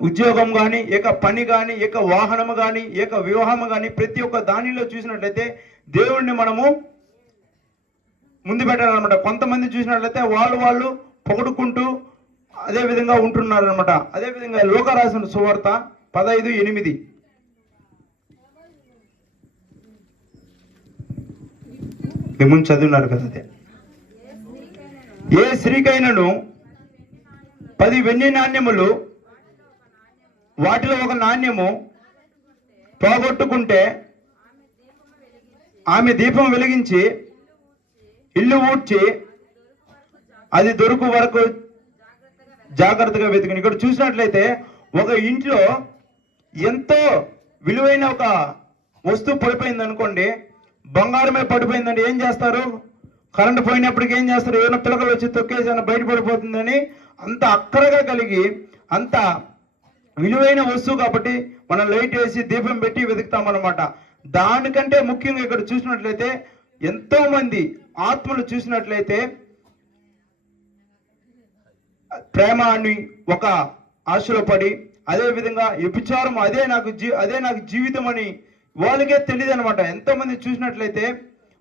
ఉద్యోగం కానీ, పని కానీ, వాహనము కానీ, వివాహము కానీ, ప్రతి ఒక్క దానిలో చూసినట్లయితే దేవుడిని మనము ముందు పెట్టాలన్నమాట. కొంతమంది చూసినట్లయితే వాళ్ళు పొగుడుకుంటూ అదే విధంగా ఉంటున్నారనమాట. అదేవిధంగా లోక రాసిన సువార్త 15:8 ముందు చదివినారు కదా. అదే ఏ స్త్రీకైనను 10 వెండి నాణ్యములు వాటిలో ఒక నాణ్యము పోగొట్టుకుంటే ఆమె దీపం వెలిగించి ఇల్లు ఊడ్చి అది దొరుకు వరకు జాగ్రత్తగా వెతుకుని. ఇక్కడ చూసినట్లయితే ఒక ఇంట్లో ఎంతో విలువైన ఒక వస్తువు పడిపోయింది అనుకోండి, బంగారమే పడిపోయిందండి, ఏం చేస్తారు? కరెంటు పోయినప్పటికీ ఏం చేస్తారు? ఏమైనా పిల్లకలు వచ్చి తొక్కేసి బయటపడిపోతుందని అంత అక్కరగా కలిగి, అంత విలువైన వస్తువు కాబట్టి మనం లైట్ వేసి దీపం పెట్టి వెతుకుతామన్నమాట. దానికంటే ముఖ్యంగా ఇక్కడ చూసినట్లయితే ఎంతో మంది ఆత్మలు చూసినట్లయితే ప్రేమ అని ఒక ఆశలో పడి, అదే విధంగా వ్యభిచారం అదే నాకు జీవితం అని వాళ్ళకే తెలియదు అనమాట. ఎంతో మంది చూసినట్లయితే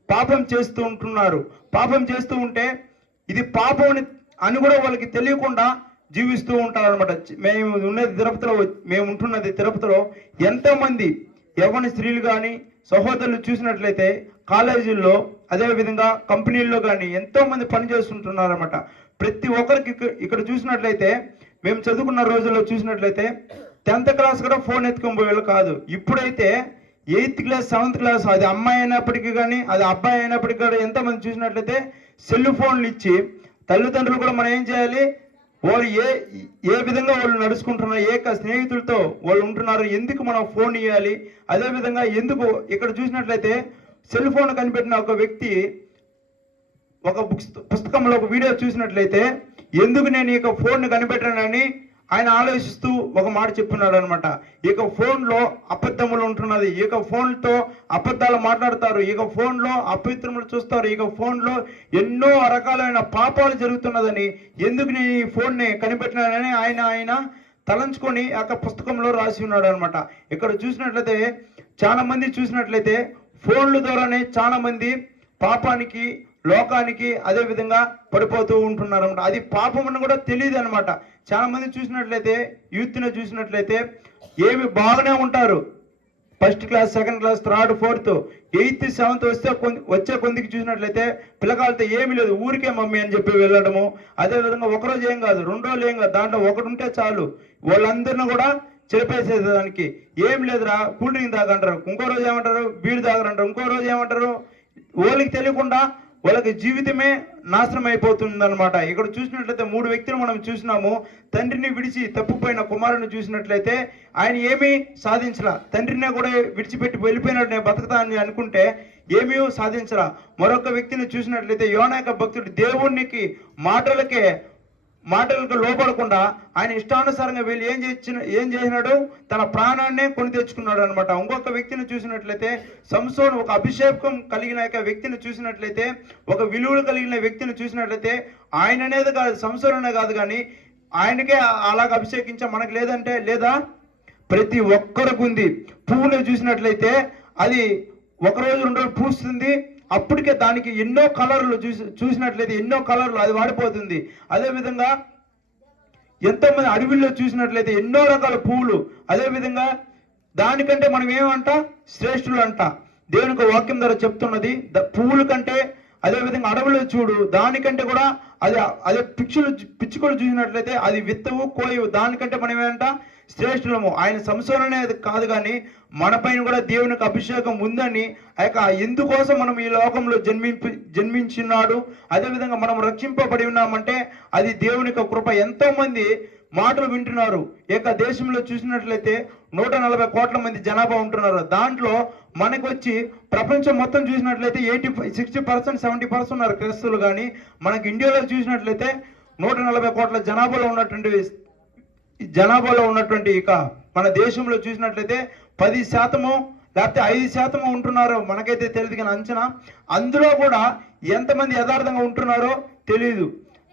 పాపం చేస్తూ ఉంటున్నారు. పాపం చేస్తూ ఉంటే ఇది పాపం అని కూడా వాళ్ళకి తెలియకుండా జీవిస్తూ ఉంటారు అనమాట. మేము ఉంటున్నది తిరుపతిలో ఎంతో మంది యవ్వన స్త్రీలు కానీ సహోదరులు చూసినట్లయితే కాలేజీల్లో, అదేవిధంగా కంపెనీల్లో కానీ ఎంతో మంది పనిచేస్తుంటున్నారు అనమాట. ప్రతి ఒక్కరికి ఇక్కడ చూసినట్లయితే మేము చదువుకున్న రోజుల్లో చూసినట్లయితే 10th క్లాస్ కూడా ఫోన్ ఎత్తుకొని పోయేవాళ్ళు కాదు. ఇప్పుడైతే 8th క్లాస్ 7th క్లాస్, అది అమ్మాయి అయినప్పటికీ కానీ అది అబ్బాయి అయినప్పటికీ కూడా ఎంతమంది చూసినట్లయితే సెల్ ఫోన్లు ఇచ్చి తల్లిదండ్రులు కూడా మనం ఏం చేయాలి, వాళ్ళు ఏ విధంగా వాళ్ళు నడుచుకుంటున్నారు, స్నేహితులతో వాళ్ళు ఉంటున్నారు, ఎందుకు మనం ఫోన్ ఇవ్వాలి, అదేవిధంగా ఎందుకు ఇక్కడ చూసినట్లయితే సెల్ ఫోన్ కనిపెట్టిన ఒక వ్యక్తి ఒక పుస్తకంలో ఒక వీడియో చూసినట్లయితే ఎందుకు నేను ఇక ఫోన్ కనిపెట్టానని ఆయన ఆలోచిస్తూ ఒక మాట చెప్పున్నాడు అనమాట. ఇక ఫోన్లో అబద్ధములు ఉంటున్నది, ఇక ఫోన్తో అబద్ధాలు మాట్లాడతారు, ఇక ఫోన్లో అపవిత్రములు చూస్తారు, ఇక ఫోన్లో ఎన్నో రకాలైన పాపాలు జరుగుతున్నదని ఎందుకు నేను ఈ ఫోన్ని కనిపెట్టినానని ఆయన తలంచుకొని ఆ పుస్తకంలో రాసి ఉన్నాడు అనమాట. ఇక్కడ చూసినట్లయితే చాలా మంది చూసినట్లయితే ఫోన్ల ద్వారానే చాలా మంది పాపానికి, లోకానికి అదే విధంగా పడిపోతూ ఉంటున్నారు అనమాట. అది పాపం అని కూడా తెలియదు అనమాట. చాలా మంది చూసినట్లయితే యూత్ని చూసినట్లయితే ఏమి బాగానే ఉంటారు, 1st class 2nd class 3rd 4th 8th 7th వచ్చే కొందికి చూసినట్లయితే పిల్లకాలతో ఏమీ లేదు, ఊరికే మమ్మీ అని చెప్పి వెళ్ళడము. అదేవిధంగా ఒకరోజు ఏం కాదు, 2 రోజులు ఏం కాదు, దాంట్లో ఒకటి ఉంటే చాలు వాళ్ళందరినీ కూడా చెరిపేసేదానికి. ఏం లేదురా కూల్ డ్రింక్ తాగంటారు, ఇంకో రోజు ఏమంటారు బీడు తాగరంటారు, ఇంకో రోజు ఏమంటారు, వాళ్ళకి తెలియకుండా వాళ్ళకి జీవితమే నాశనం అయిపోతుంది అనమాట. ఇక్కడ చూసినట్లయితే 3 వ్యక్తులు మనం చూసినాము. తండ్రిని విడిచి తప్పిపోయిన కుమారుని చూసినట్లయితే ఆయన ఏమీ సాధించలా, తండ్రినే కూడా విడిచిపెట్టి వెళ్ళిపోయినట్టు నేను బతుకుతా అని అనుకుంటే ఏమీ సాధించలా. మరొక వ్యక్తిని చూసినట్లయితే యోనాక భక్తుడు దేవునికి మాటలకు లోపడకుండా ఆయన ఇష్టానుసారంగా వీళ్ళు ఏం చేసినాడు, తన ప్రాణాన్నే కొని తెచ్చుకున్నాడు అనమాట. ఇంకొక వ్యక్తిని చూసినట్లయితే సంసోను, ఒక అభిషేకం కలిగిన వ్యక్తిని చూసినట్లయితే, ఒక విలువలు కలిగిన వ్యక్తిని చూసినట్లయితే ఆయన అనేది కాదు, సంసోనే కాదు కానీ ఆయనకే అలాగ అభిషేకించా, మనకు లేదంటే లేదా? ప్రతి ఒక్కరికి ఉంది. పువ్వును చూసినట్లయితే అది 1 రోజు 2 రోజులు పూస్తుంది, అప్పటికే దానికి ఎన్నో కలర్లు చూసినట్లయితే ఎన్నో కలర్లు అది వాడిపోతుంది. అదేవిధంగా ఎంతోమంది అడవిల్లో చూసినట్లయితే ఎన్నో రకాల పువ్వులు, అదేవిధంగా దానికంటే మనం ఏమంట శ్రేష్ఠులు అంట. దేవునికి వాక్యం ద్వారా చెప్తున్నది, పువ్వుల కంటే అదేవిధంగా అడవులు చూడు, దానికంటే కూడా అదే పిచ్చుకలు చూసినట్లయితే అది విత్తవు కోయవు, దానికంటే మనం ఏమంట శ్రేష్ఠులము. ఆయన సంసోను అనేది కాదు కానీ మన పైన కూడా దేవునికి అభిషేకం ఉందని, ఎందుకోసం మనం ఈ లోకంలో జన్మించినాడు, అదేవిధంగా మనం రక్షింపబడి ఉన్నామంటే అది దేవునికి కృప. ఎంతో మంది మాటలు వింటున్నారు. దేశంలో చూసినట్లయితే 140 కోట్ల మంది జనాభా ఉంటున్నారు. దాంట్లో మనకు వచ్చి ప్రపంచం మొత్తం చూసినట్లయితే 60% 70% ఉన్నారు క్రైస్తవులు. కానీ మనకి ఇండియాలో చూసినట్లయితే 140 కోట్ల జనాభాలో ఉన్నటువంటి ఇక మన దేశంలో చూసినట్లయితే 10% లేకపోతే 5% ఉంటున్నారో మనకైతే తెలియదు, కానీ అంచనా అందులో కూడా ఎంతమంది యథార్థంగా ఉంటున్నారో తెలియదు.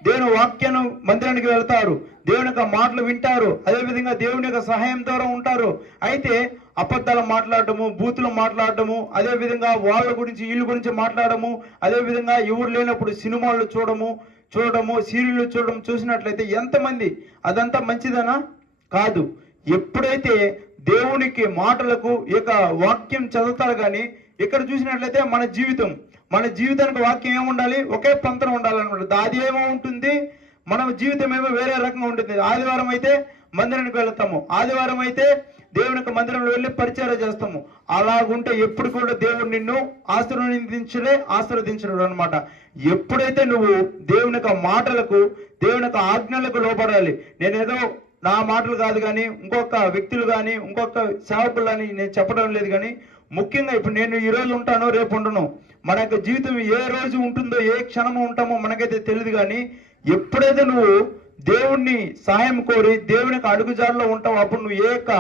దేవుని వాక్యాన్ని మందిరానికి వెళ్తారు, దేవుని యొక్క మాటలు వింటారు, అదేవిధంగా దేవుని యొక్క సహాయం ద్వారా ఉంటారు. అయితే అబద్ధాలు మాట్లాడటము, బూతులు మాట్లాడటము, అదేవిధంగా వాళ్ళ గురించి వీళ్ళ గురించి మాట్లాడము, అదేవిధంగా ఎవరు లేనప్పుడు సినిమాలు చూడడము, సీరియళ్ళు చూడడం చూసినట్లయితే ఎంతమంది, అదంతా మంచిదనా? కాదు. ఎప్పుడైతే దేవునికి మాటలకు ఇక వాక్యం చదువుతారు, కానీ ఇక్కడ చూసినట్లయితే మన జీవితానికి వాక్యం ఏముండాలి? ఒకే పంతన ఉండాలన్నమాట. అది ఏమో ఉంటుంది, మన జీవితం ఏమో వేరే రకంగా ఉంటుంది. ఆదివారం అయితే మందిరానికి వెళ్తాము, ఆదివారం అయితే దేవుని యొక్క మందిరంలో వెళ్ళి పరిచయం చేస్తాము. అలాగుంటే ఎప్పుడు కూడా దేవుడు నిన్ను ఆశీర్వదించడు అనమాట. ఎప్పుడైతే నువ్వు దేవుని యొక్క మాటలకు, దేవుని యొక్క ఆజ్ఞలకు లోపడాలి. నేనేదో నా మాటలు కాదు కానీ ఇంకొక వ్యక్తులు కానీ ఇంకొక సేవకులు అని నేను చెప్పడం లేదు, కానీ ముఖ్యంగా ఇప్పుడు నేను ఈ రోజు ఉంటానో రేపు ఉండను, మన యొక్క జీవితం ఏ రోజు ఉంటుందో ఏ క్షణము ఉంటామో మనకైతే తెలియదు. కానీ ఎప్పుడైతే నువ్వు దేవుణ్ణి సహాయం కోరి దేవుని యొక్క అడుగుజాడలో ఉంటావు, అప్పుడు నువ్వు ఏ యొక్క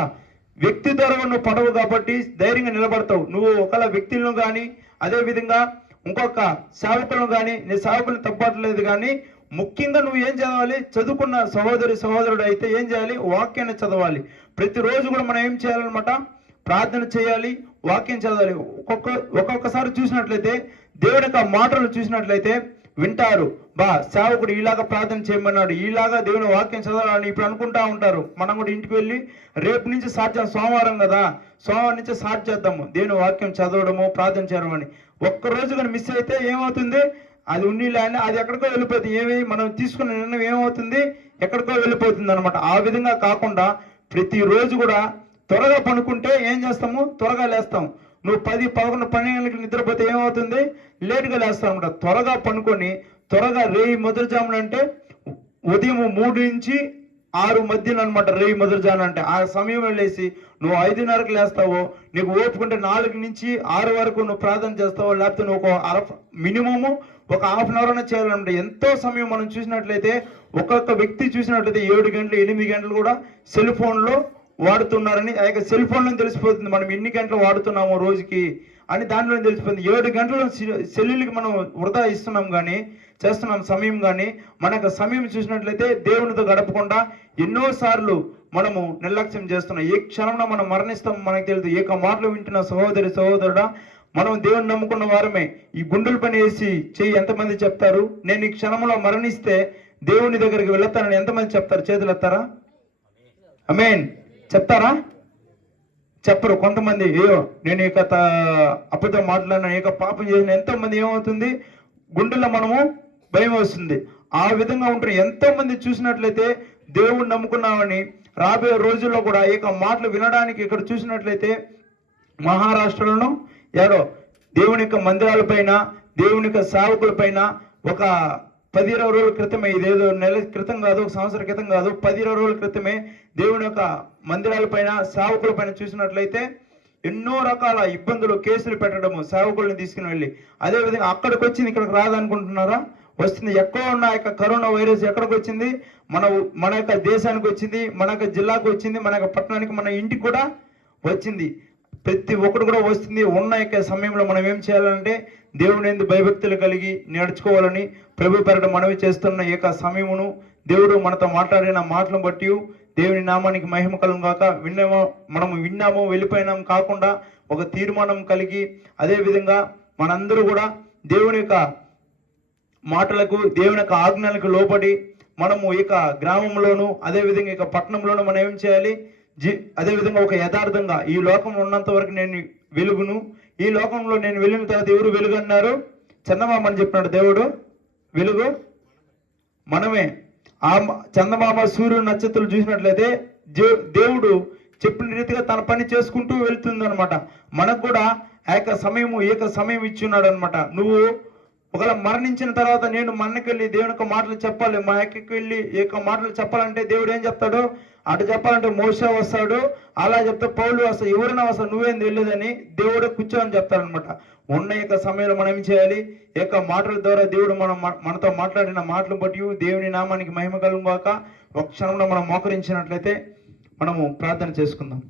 వ్యక్తి ద్వారా నువ్వు పడవు కాబట్టి ధైర్యంగా నిలబడతావు. నువ్వు ఒకళ్ళ వ్యక్తులను కానీ అదేవిధంగా ఇంకొక సేవకులను కానీ, నీ సేవకులను తప్పట్లేదు, కానీ ముఖ్యంగా నువ్వు ఏం చదవాలి? చదువుకున్న సహోదరుడు అయితే ఏం చేయాలి? వాక్యాన్ని చదవాలి. ప్రతిరోజు కూడా మనం ఏం చేయాలన్నమాట? ప్రార్థన చేయాలి, వాక్యం చదవాలి. ఒక్కొక్కసారి చూసినట్లయితే దేవుని యొక్క మాటలు చూసినట్లయితే వింటారు, సేవకుడు ఇలాగా ప్రార్థన చేయమన్నాడు, ఇలాగా దేవుని వాక్యం చదవాలని ఇప్పుడు అనుకుంటా ఉంటారు. మనం కూడా ఇంటికి వెళ్ళి రేపు నుంచి సోమవారం కదా, సోమవారం నుంచి స్టార్ట్ చేద్దాము దేవుని వాక్యం చదవడము, ప్రార్థన చేయడం అని. ఒక్కరోజు కానీ మిస్ అయితే ఏమవుతుంది? అది ఉన్నీళ్ళని అది ఎక్కడికో వెళ్ళిపోతుంది. మనం తీసుకున్న నిర్ణయం ఏమవుతుంది? ఎక్కడికో వెళ్ళిపోతుంది అనమాట. ఆ విధంగా కాకుండా ప్రతిరోజు కూడా త్వరగా పనుకుంటే ఏం చేస్తాము? త్వరగా లేస్తాం. నువ్వు 10, 11, 12 గంటలకు నిద్రపోతే ఏమవుతుంది? లేటుగా లేస్తావు అనమాట. త్వరగా పనుకొని త్వరగా రేయి మొదలుజామున అంటే ఉదయం 3 నుంచి 6 మధ్యలో అనమాట. రేయి మొదలుజామున అంటే ఆ సమయంలో లేచి నువ్వు 5:30కి లేస్తావో, నీకు ఓపుకుంటే 4 నుంచి 6 వరకు నువ్వు ప్రార్థన చేస్తావో, లేకపోతే నువ్వు మినిమము ఒక హాఫ్ అన్ అవర్ అయినా చేయాలన్నమాట. ఎంతో సమయం మనం చూసినట్లయితే ఒక్కొక్క వ్యక్తి చూసినట్లయితే 7 గంటలు 8 గంటలు కూడా సెల్ ఫోన్లో వాడుతున్నారని ఆ యొక్క సెల్ ఫోన్లో తెలిసిపోతుంది. మనం ఎన్ని గంటలు వాడుతున్నామో రోజుకి అని దాంట్లో తెలిసిపోతుంది. 7 గంటలు సెల్లులకి మనం వృధా ఇస్తున్నాం కానీ, చేస్తున్నాం సమయం. కానీ మన యొక్క సమయం చూసినట్లయితే దేవునితో గడపకుండా ఎన్నోసార్లు మనము నిర్లక్ష్యం చేస్తున్నాం. ఏ క్షణంలో మనం మరణిస్తాం మనకు తెలియదు. ఏక మాటలు వింటున్న సహోదరుడా, మనం దేవుని నమ్ముకున్న వారమే. ఈ గుండెల పని వేసి చెయ్యి ఎంతమంది చెప్తారు? నేను ఈ క్షణంలో మరణిస్తే దేవుని దగ్గరికి వెళ్తానని ఎంతమంది చెప్తారు? చేతులు ఎత్తారా? ఆమేన్ చెప్తారా? చెప్పరు. కొంతమంది నేను ఇక అబద్ధం మాట్లాడిన, ఇక పాపం చేసిన ఎంతో మంది ఏమవుతుంది? గుండెల్లో మనము భయం వస్తుంది. ఆ విధంగా ఉంటారు. ఎంతో మంది చూసినట్లయితే దేవుణ్ణి నమ్ముకున్నామని రాబోయే రోజుల్లో కూడా ఇక మాటలు వినడానికి ఇక్కడ చూసినట్లయితే మహారాష్ట్రలోను దేవుని యొక్క మందిరాల పైన, దేవుని యొక్క సేవకుల పైన ఒక 10-20 రోజుల క్రితమే, ఇదేదో నెల క్రితం కాదు, ఒక సంవత్సరం క్రితం కాదు, 10-20 రోజుల క్రితమే దేవుని యొక్క మందిరాల పైన, సేవకుల పైన చూసినట్లయితే ఎన్నో రకాల ఇబ్బందులు, కేసులు పెట్టడము, సేవకుల్ని తీసుకుని వెళ్ళి. అదేవిధంగా అక్కడికి వచ్చింది, ఇక్కడికి రాదనుకుంటున్నారా? వస్తుంది. ఎక్కడ ఉన్న యొక్క కరోనా వైరస్ ఎక్కడికి వచ్చింది? మన యొక్క దేశానికి వచ్చింది, మన యొక్క జిల్లాకు వచ్చింది, మన యొక్క పట్టణానికి, మన ఇంటికి కూడా వచ్చింది. ప్రతి ఒక్కరు కూడా వస్తుంది. ఉన్న యొక్క సమయంలో మనం ఏం చేయాలంటే దేవుని యందు భయభక్తులు కలిగి నడుచుకోవాలని ప్రభు పేరట మనవి చేస్తున్న యొక్క సమయమును దేవుడు మనతో మాట్లాడిన మాటలను బట్టి దేవుని నామానికి మహిమ కలుగును గాక. మనము విన్నాము వెళ్ళిపోయినాం కాకుండా ఒక తీర్మానం కలిగి, అదేవిధంగా మనందరూ కూడా దేవుని యొక్క మాటలకు, దేవుని యొక్క ఆజ్ఞలకు లోబడి మనము ఇక గ్రామంలోను అదేవిధంగా ఇక పట్టణంలోను మనం ఏం చేయాలి? అదేవిధంగా ఒక యథార్థంగా ఈ లోకంలో ఉన్నంత వరకు నేను వెలుగును, ఈ లోకంలో నేను వెళ్ళిన తర్వాత ఎవరు వెలుగు అన్నారు? చందమామ అని చెప్పినాడు దేవుడు. వెలుగు మనమే. ఆ చందమామ, సూర్యుడు, నక్షత్రాలు చూసినట్లయితే దేవుడు చెప్పిన రీతిగా తన పని చేసుకుంటూ వెళ్తుంది అనమాట. మనకు కూడా ఏక సమయం ఇచ్చున్నాడు అనమాట. నువ్వు ఒకవేళ మరణించిన తర్వాత నేను మన్నకెళ్ళి దేవుని యొక్క మాటలు చెప్పాలి, మా ఎక్కకి వెళ్ళి ఏక మాటలు చెప్పాలంటే దేవుడు ఏం చెప్తాడు? అటు చెప్పాలంటే మోషే వస్తాడు, అలా చెప్తే పౌలు వస్తాడు, ఎవరైనా వస్తాడు, నువ్వేం తెలియదని దేవుడే కూర్చోని చెప్తాడనమాట. ఉన్న యొక్క సమయంలో మనం ఏం చేయాలి? ఈ యొక్క మాటల ద్వారా దేవుడు మనతో మాట్లాడిన మాటలు బట్టి దేవుని నామానికి మహిమ కలుగుగాక. ఒక క్షణంలో మనం మోకరించినట్లయితే మనము ప్రార్థన చేసుకుందాం.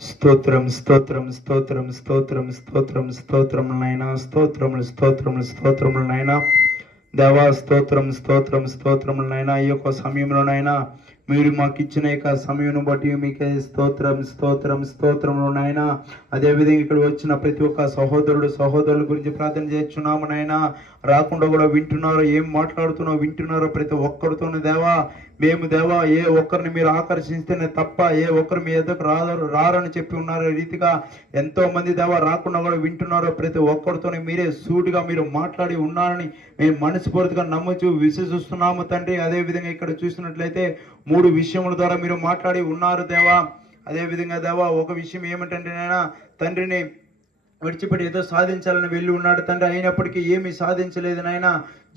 స్తోత్రం స్తోత్రం స్తోత్రం స్తోత్రం స్తోత్రం స్తోత్రములు నాయనా, స్తోత్రములు స్తోత్రములు స్తోత్రములు నాయనా, దేవా స్తోత్రం స్తోత్రం స్తోత్రములు నాయనా. ఈ యొక్క సమయంలోనైనా మీరు మాకు ఇచ్చిన యొక్క సమయం బట్టి మీకే స్తోత్రం స్తోత్రం స్తోత్రములు నాయనా. అదేవిధంగా ఇక్కడ వచ్చిన ప్రతి ఒక్క సహోదరుల గురించి ప్రార్థన చేస్తున్నాము నాయనా. రాకుండా కూడా వింటున్నారు, ఏం మాట్లాడుతున్నావు వింటున్నారో ప్రతి ఒక్కరితోనూ దేవా, మేము దేవా ఏ ఒక్కరిని మీరు ఆకర్షిస్తేనే తప్ప ఏ ఒక్కరు మీ ఎద్దకు రారని చెప్పి ఉన్నారు రీతిగా ఎంతో మంది దేవా రాకుండా కూడా వింటున్నారో ప్రతి ఒక్కరితోనే మీరే సూటిగా మీరు మాట్లాడి ఉన్నారని మేము మనస్ఫూర్తిగా నమ్ముచు విశ్వసిస్తున్నాము తండ్రి. అదేవిధంగా ఇక్కడ చూసినట్లయితే 3 విషయముల ద్వారా మీరు మాట్లాడి ఉన్నారు దేవా. అదేవిధంగా దేవా ఒక విషయం ఏమిటంటే నాయనా, తండ్రిని విడిచిపెట్టి ఏదో సాధించాలని వెళ్ళి ఉన్నాడు తండ్రి, అయినప్పటికీ ఏమీ సాధించలేదు నాయన,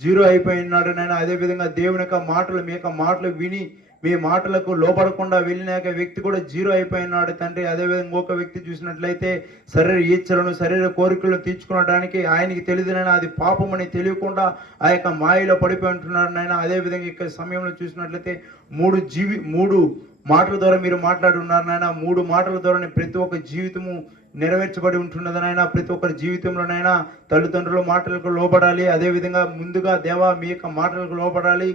0 అయిపోయినాడు నాయన. అదేవిధంగా దేవుని యొక్క మాటలు మీ యొక్క మాటలు విని మీ మాటలకు లోపడకుండా వెళ్ళిన వ్యక్తి కూడా 0 అయిపోయినాడు తండ్రి. అదేవిధంగా ఒక వ్యక్తి చూసినట్లయితే శరీర ఈచ్ఛలను శరీర కోరికలను తీర్చుకోవడానికి ఆయనకి తెలియదునైనా అది పాపమని తెలియకుండా ఆ యొక్క మాయలో పడిపోయి ఉంటున్నాడు నాయన. అదేవిధంగా ఇక్కడ సమయంలో చూసినట్లయితే 3 మాటల ద్వారా మీరు మాట్లాడి ఉన్నారు నాయన. 3 మాటల ద్వారా ప్రతి ఒక్క జీవితము నెరవేర్చబడి ఉంటున్నది నాయన. ప్రతి ఒక్కరి జీవితంలోనైనా తల్లిదండ్రుల మాటలకు లోబడాలి. అదేవిధంగా ముందుగా దేవా మీ యొక్క మాటలకు లోబడాలి.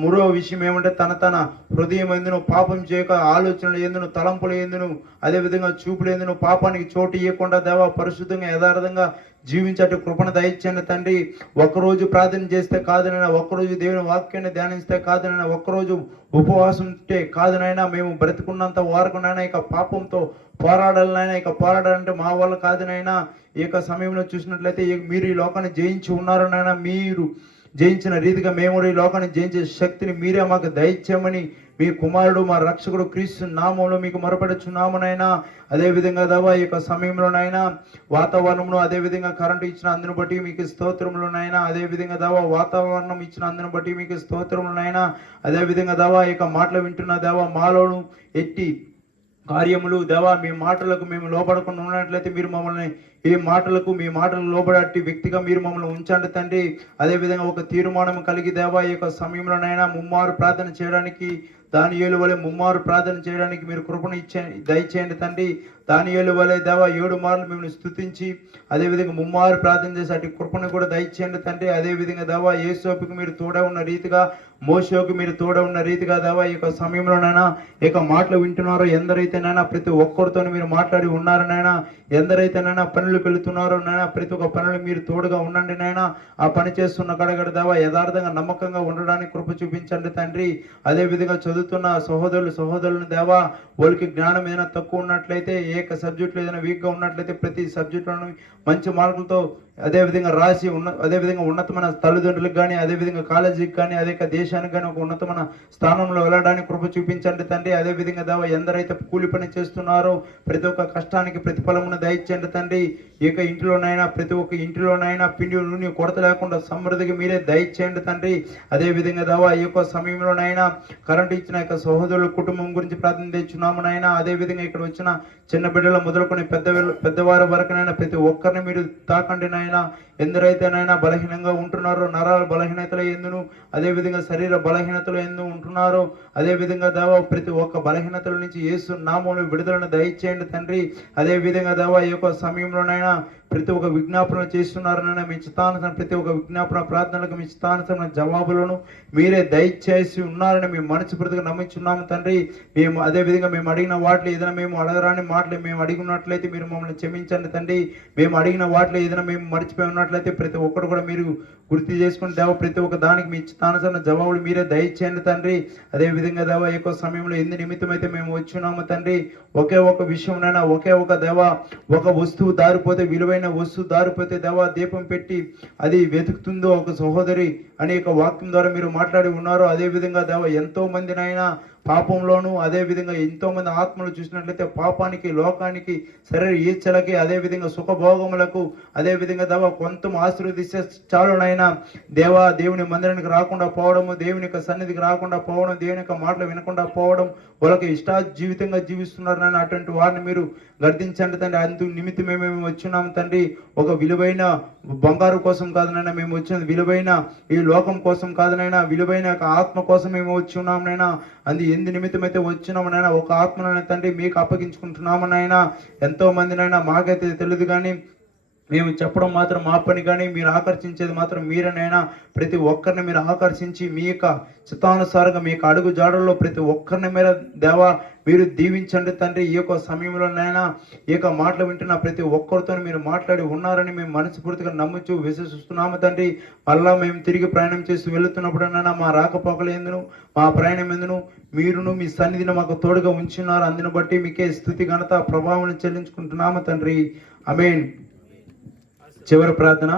3వ విషయం ఏమంటే తన హృదయం ఎందును పాపం చేయక ఆలోచనలు ఎందును తలంపులు ఎందును అదేవిధంగా చూపులు ఎందును పాపానికి చోటు ఇవ్వకుండా దేవా పరిశుద్ధంగా యథార్థంగా జీవించట కృపణ దయచేయండి తండ్రి. ఒక్కరోజు ప్రార్థన చేస్తే కాదనైనా, ఒక్కరోజు దేవుని వాక్యాన్ని ధ్యానిస్తే కాదనైనా, ఒక్కరోజు ఉపవాసం ఉంటే కాదనైనా, మేము బ్రతికున్నంత వారకునైనా ఇక పాపంతో పోరాడాలనైనా, ఇక పోరాడాలంటే మా వల్ల కాదనైనా. ఈ యొక్క సమయంలో చూసినట్లయితే మీరు ఈ లోకాన్ని జయించి ఉన్నారనైనా, మీరు జయించిన రీతిగా మేము ఈ లోకాన్ని జయించే శక్తిని మీరే మాకు దయచేయమని మీ కుమారుడు మా రక్షకుడు క్రీస్తు నామంలో మీకు మొరపెడుచున్నామునైనా. అదేవిధంగా దేవా ఈ యొక్క సమయంలోనైనా వాతావరణంలో అదేవిధంగా కరెంటు ఇచ్చిన అందును బట్టి మీకు స్తోత్రములనైనా. అదేవిధంగా దేవా వాతావరణం ఇచ్చిన అందును బట్టి మీకు స్తోత్రములనైనా. అదేవిధంగా దేవా ఈ యొక్క మాటలు వింటున్న దేవా మాలోను ఎట్టి కార్యములు దేవా మీ మాటలకు మేము లోపడకుండా ఉన్నట్లయితే మీరు మమ్మల్ని ఈ మాటలకు మీ మాటలకు లోబడట్టి వ్యక్తిగా మీరు మమ్మల్ని ఉంచండి తండ్రి. అదేవిధంగా ఒక తీర్మానం కలిగి దేవా ఈ యొక్క సమయంలోనైనా ముమ్మారు ప్రార్థన చేయడానికి దానియేలు వలె ముమ్మారు ప్రార్థన చేయడానికి మీరు కృపను దయచేయండి తండ్రి. దానియేలు వలె దేవా 7 మార్లు మిమ్మల్ని స్తుతించి అదేవిధంగా ముమ్మారు ప్రార్థన చేసి అటు కృపను కూడా దయచేయండి తండ్రి. అదేవిధంగా దేవా యేసోపుకి మీరు తోడ ఉన్న రీతిగా మోషేకు మీరు తోడ ఉన్న రీతిగా దేవా ఈ యొక్క సమయంలోనైనా ఈ యొక్క మాటలు వింటున్నారో ఎందరైతేనైనా ప్రతి ఒక్కరితో మీరు మాట్లాడి ఉన్నారనైనా, ఎందరైతేనైనా పనులకు వెళుతున్నారో నైనా ప్రతి ఒక్క పనులు మీరు తోడుగా ఉండండి నైనా. ఆ పని చేస్తున్న కడగడ దేవా యథార్థంగా నమ్మకంగా ఉండడానికి కృప చూపించండి తండ్రి. అదేవిధంగా చదువుతున్న సహోదరులను దేవా వాళ్ళకి జ్ఞానం ఏదైనా తక్కువ ఉన్నట్లయితే, ఏక సబ్జెక్టులు ఏదైనా వీక్గా ఉన్నట్లయితే ప్రతి సబ్జెక్టులను మంచి మార్కులతో అదేవిధంగా రాసి అదేవిధంగా ఉన్నతమైన తల్లిదండ్రులకు కానీ అదేవిధంగా కాలేజీకి కానీ అదే దేశానికి కానీ ఒక ఉన్నతమైన స్థానంలో వెళ్ళడానికి కృప చూపించండి తండ్రి. అదేవిధంగా దేవా ఎందరైతే కూలి పని చేస్తున్నారో ప్రతి ఒక్క కష్టానికి ప్రతిఫలమును దయచేయండి తండ్రి. ఈ యొక్క ఇంటిలోనైనా ప్రతి ఒక్క ఇంటిలోనైనా పిండి నూనె కొరత లేకుండా సమృద్ధిగా మీరే దయచేయండి తండ్రి. అదేవిధంగా దేవా ఈ యొక్క సమయంలోనైనా కరెంటు ఇచ్చిన యొక్క సహోదరుల కుటుంబం గురించి ప్రార్థన తెచ్చున్నాము నాయన. అదేవిధంగా ఇక్కడ వచ్చిన చిన్న బిడ్డల మొదలుకొని పెద్దవారి వరకునైనా ప్రతి ఒక్కరిని మీరు తాకండి నాయన. ఎందరైతేనైనా బలహీనంగా ఉంటున్నారో నరాల బలహీనతలు ఎందును అదేవిధంగా శరీర బలహీనతలు ఎందుకు ఉంటున్నారో అదేవిధంగా దేవా ప్రతి ఒక్క బలహీనతల నుంచి యేసు నామములో విడుదలను దయచేయండి తండ్రి. అదేవిధంగా దేవా ఈ యొక్క సమయంలోనైనా ప్రతి ఒక్క విజ్ఞాపన చేస్తున్నారనైనా మీ చిత్తానుసరణ ప్రతి ఒక్క విజ్ఞాపన ప్రార్థనలకు మీ చిత్తానుసరణ జవాబులను మీరే దయచేసి ఉన్నారని మేము మనస్ఫూర్తిగా నమ్మించున్నాము తండ్రి. మేము అదేవిధంగా మేము అడిగిన వాటిలో ఏదైనా మేము అడగరాని మాటలు మేము అడిగినట్లయితే మీరు మమ్మల్ని క్షమించండి తండ్రి. మేము అడిగిన వాటిలో ఏదైనా మేము మర్చిపోయి ఉన్నట్లయితే ప్రతి ఒక్కరు కూడా మీరు గుర్తు చేసుకుని దేవ ప్రతి ఒక్క దానికి మీ చిత్తానుసరణ జవాబులు మీరే దయచేయండి తండ్రి. అదేవిధంగా దేవ ఈ యొక్క సమయంలో ఎందు నిమిత్తం అయితే మేము వచ్చున్నాము తండ్రి. ఒకే ఒక విషయంనైనా ఒకే ఒక దేవ ఒక వస్తువు దారిపోతే విలువైన వస్తువు దారిపోతే దేవా దీపం పెట్టి అది వెతుకుతుందో ఒక సహోదరి అనే ఒక వాక్యం ద్వారా మీరు మాట్లాడి ఉన్నారు. అదేవిధంగా దేవ ఎంతో మందినైనా పాపంలోను, అదే విధంగా ఎంతో మంది ఆత్మలు చూసినట్లయితే పాపానికి, లోకానికి, శరీర ఈచ్చలకి, అదే విధంగా సుఖభోగములకు, అదే విధంగా దేవా కొంత ఆశీర్వదిస్తే చాలునైనా దేవా దేవుని మందిరానికి రాకుండా పోవడము, దేవుని యొక్క సన్నిధికి రాకుండా పోవడం, దేవుని యొక్క మాటలు వినకుండా పోవడం, వాళ్ళకి ఇష్టా జీవితంగా జీవిస్తున్నారు నాయన. అటువంటి వారిని మీరు గర్దించండి తండ్రి. అందు నిమిత్తమే మేము వచ్చున్నాము తండ్రి. ఒక విలువైన బంగారు కోసం కాదు నాయన మేము వచ్చినది, విలువైన ఈ లోకం కోసం కాదు నాయన, విలువైన ఒక ఆత్మ కోసం మేము వచ్చి ఉన్నాము నాయన. ఎందు నిమిత్తం అయితే వచ్చినాము నాయన, ఒక ఆత్మనైనా తండ్రి మీకు అప్పగించుకుంటున్నాము నాయన. ఎంతో మంది నాయన మాకైతే తెలియదు కానీ మేము చెప్పడం మాత్రం మా పని, కానీ మీరు ఆకర్షించేది మాత్రం మీరేనైనా. ప్రతి ఒక్కరిని మీరు ఆకర్షించి మీ యొక్క చిత్తానుసారంగా మీ యొక్క అడుగు జాడల్లో ప్రతి ఒక్కరిని మీరు దేవా మీరు దీవించండి తండ్రి. ఈ యొక్క సమయంలోనైనా ఈ యొక్క మాటలు వింటున్న ప్రతి ఒక్కరితో మీరు మాట్లాడి ఉన్నారని మేము మనస్ఫూర్తిగా నమ్ముచు విశ్వసిస్తున్నాము తండ్రి. మళ్ళా మేము తిరిగి ప్రయాణం చేసి వెళుతున్నప్పుడైనా మా రాకపోకలు ఎందును, మా ప్రయాణం ఎందును మీరును మీ సన్నిధిని మాకు తోడుగా ఉంచున్నారు. అందుని బట్టి మీకే స్తుతి ఘనత ప్రభావం చెల్లించుకుంటున్నాము తండ్రి. ఆమేన్. చివరి ప్రార్థన.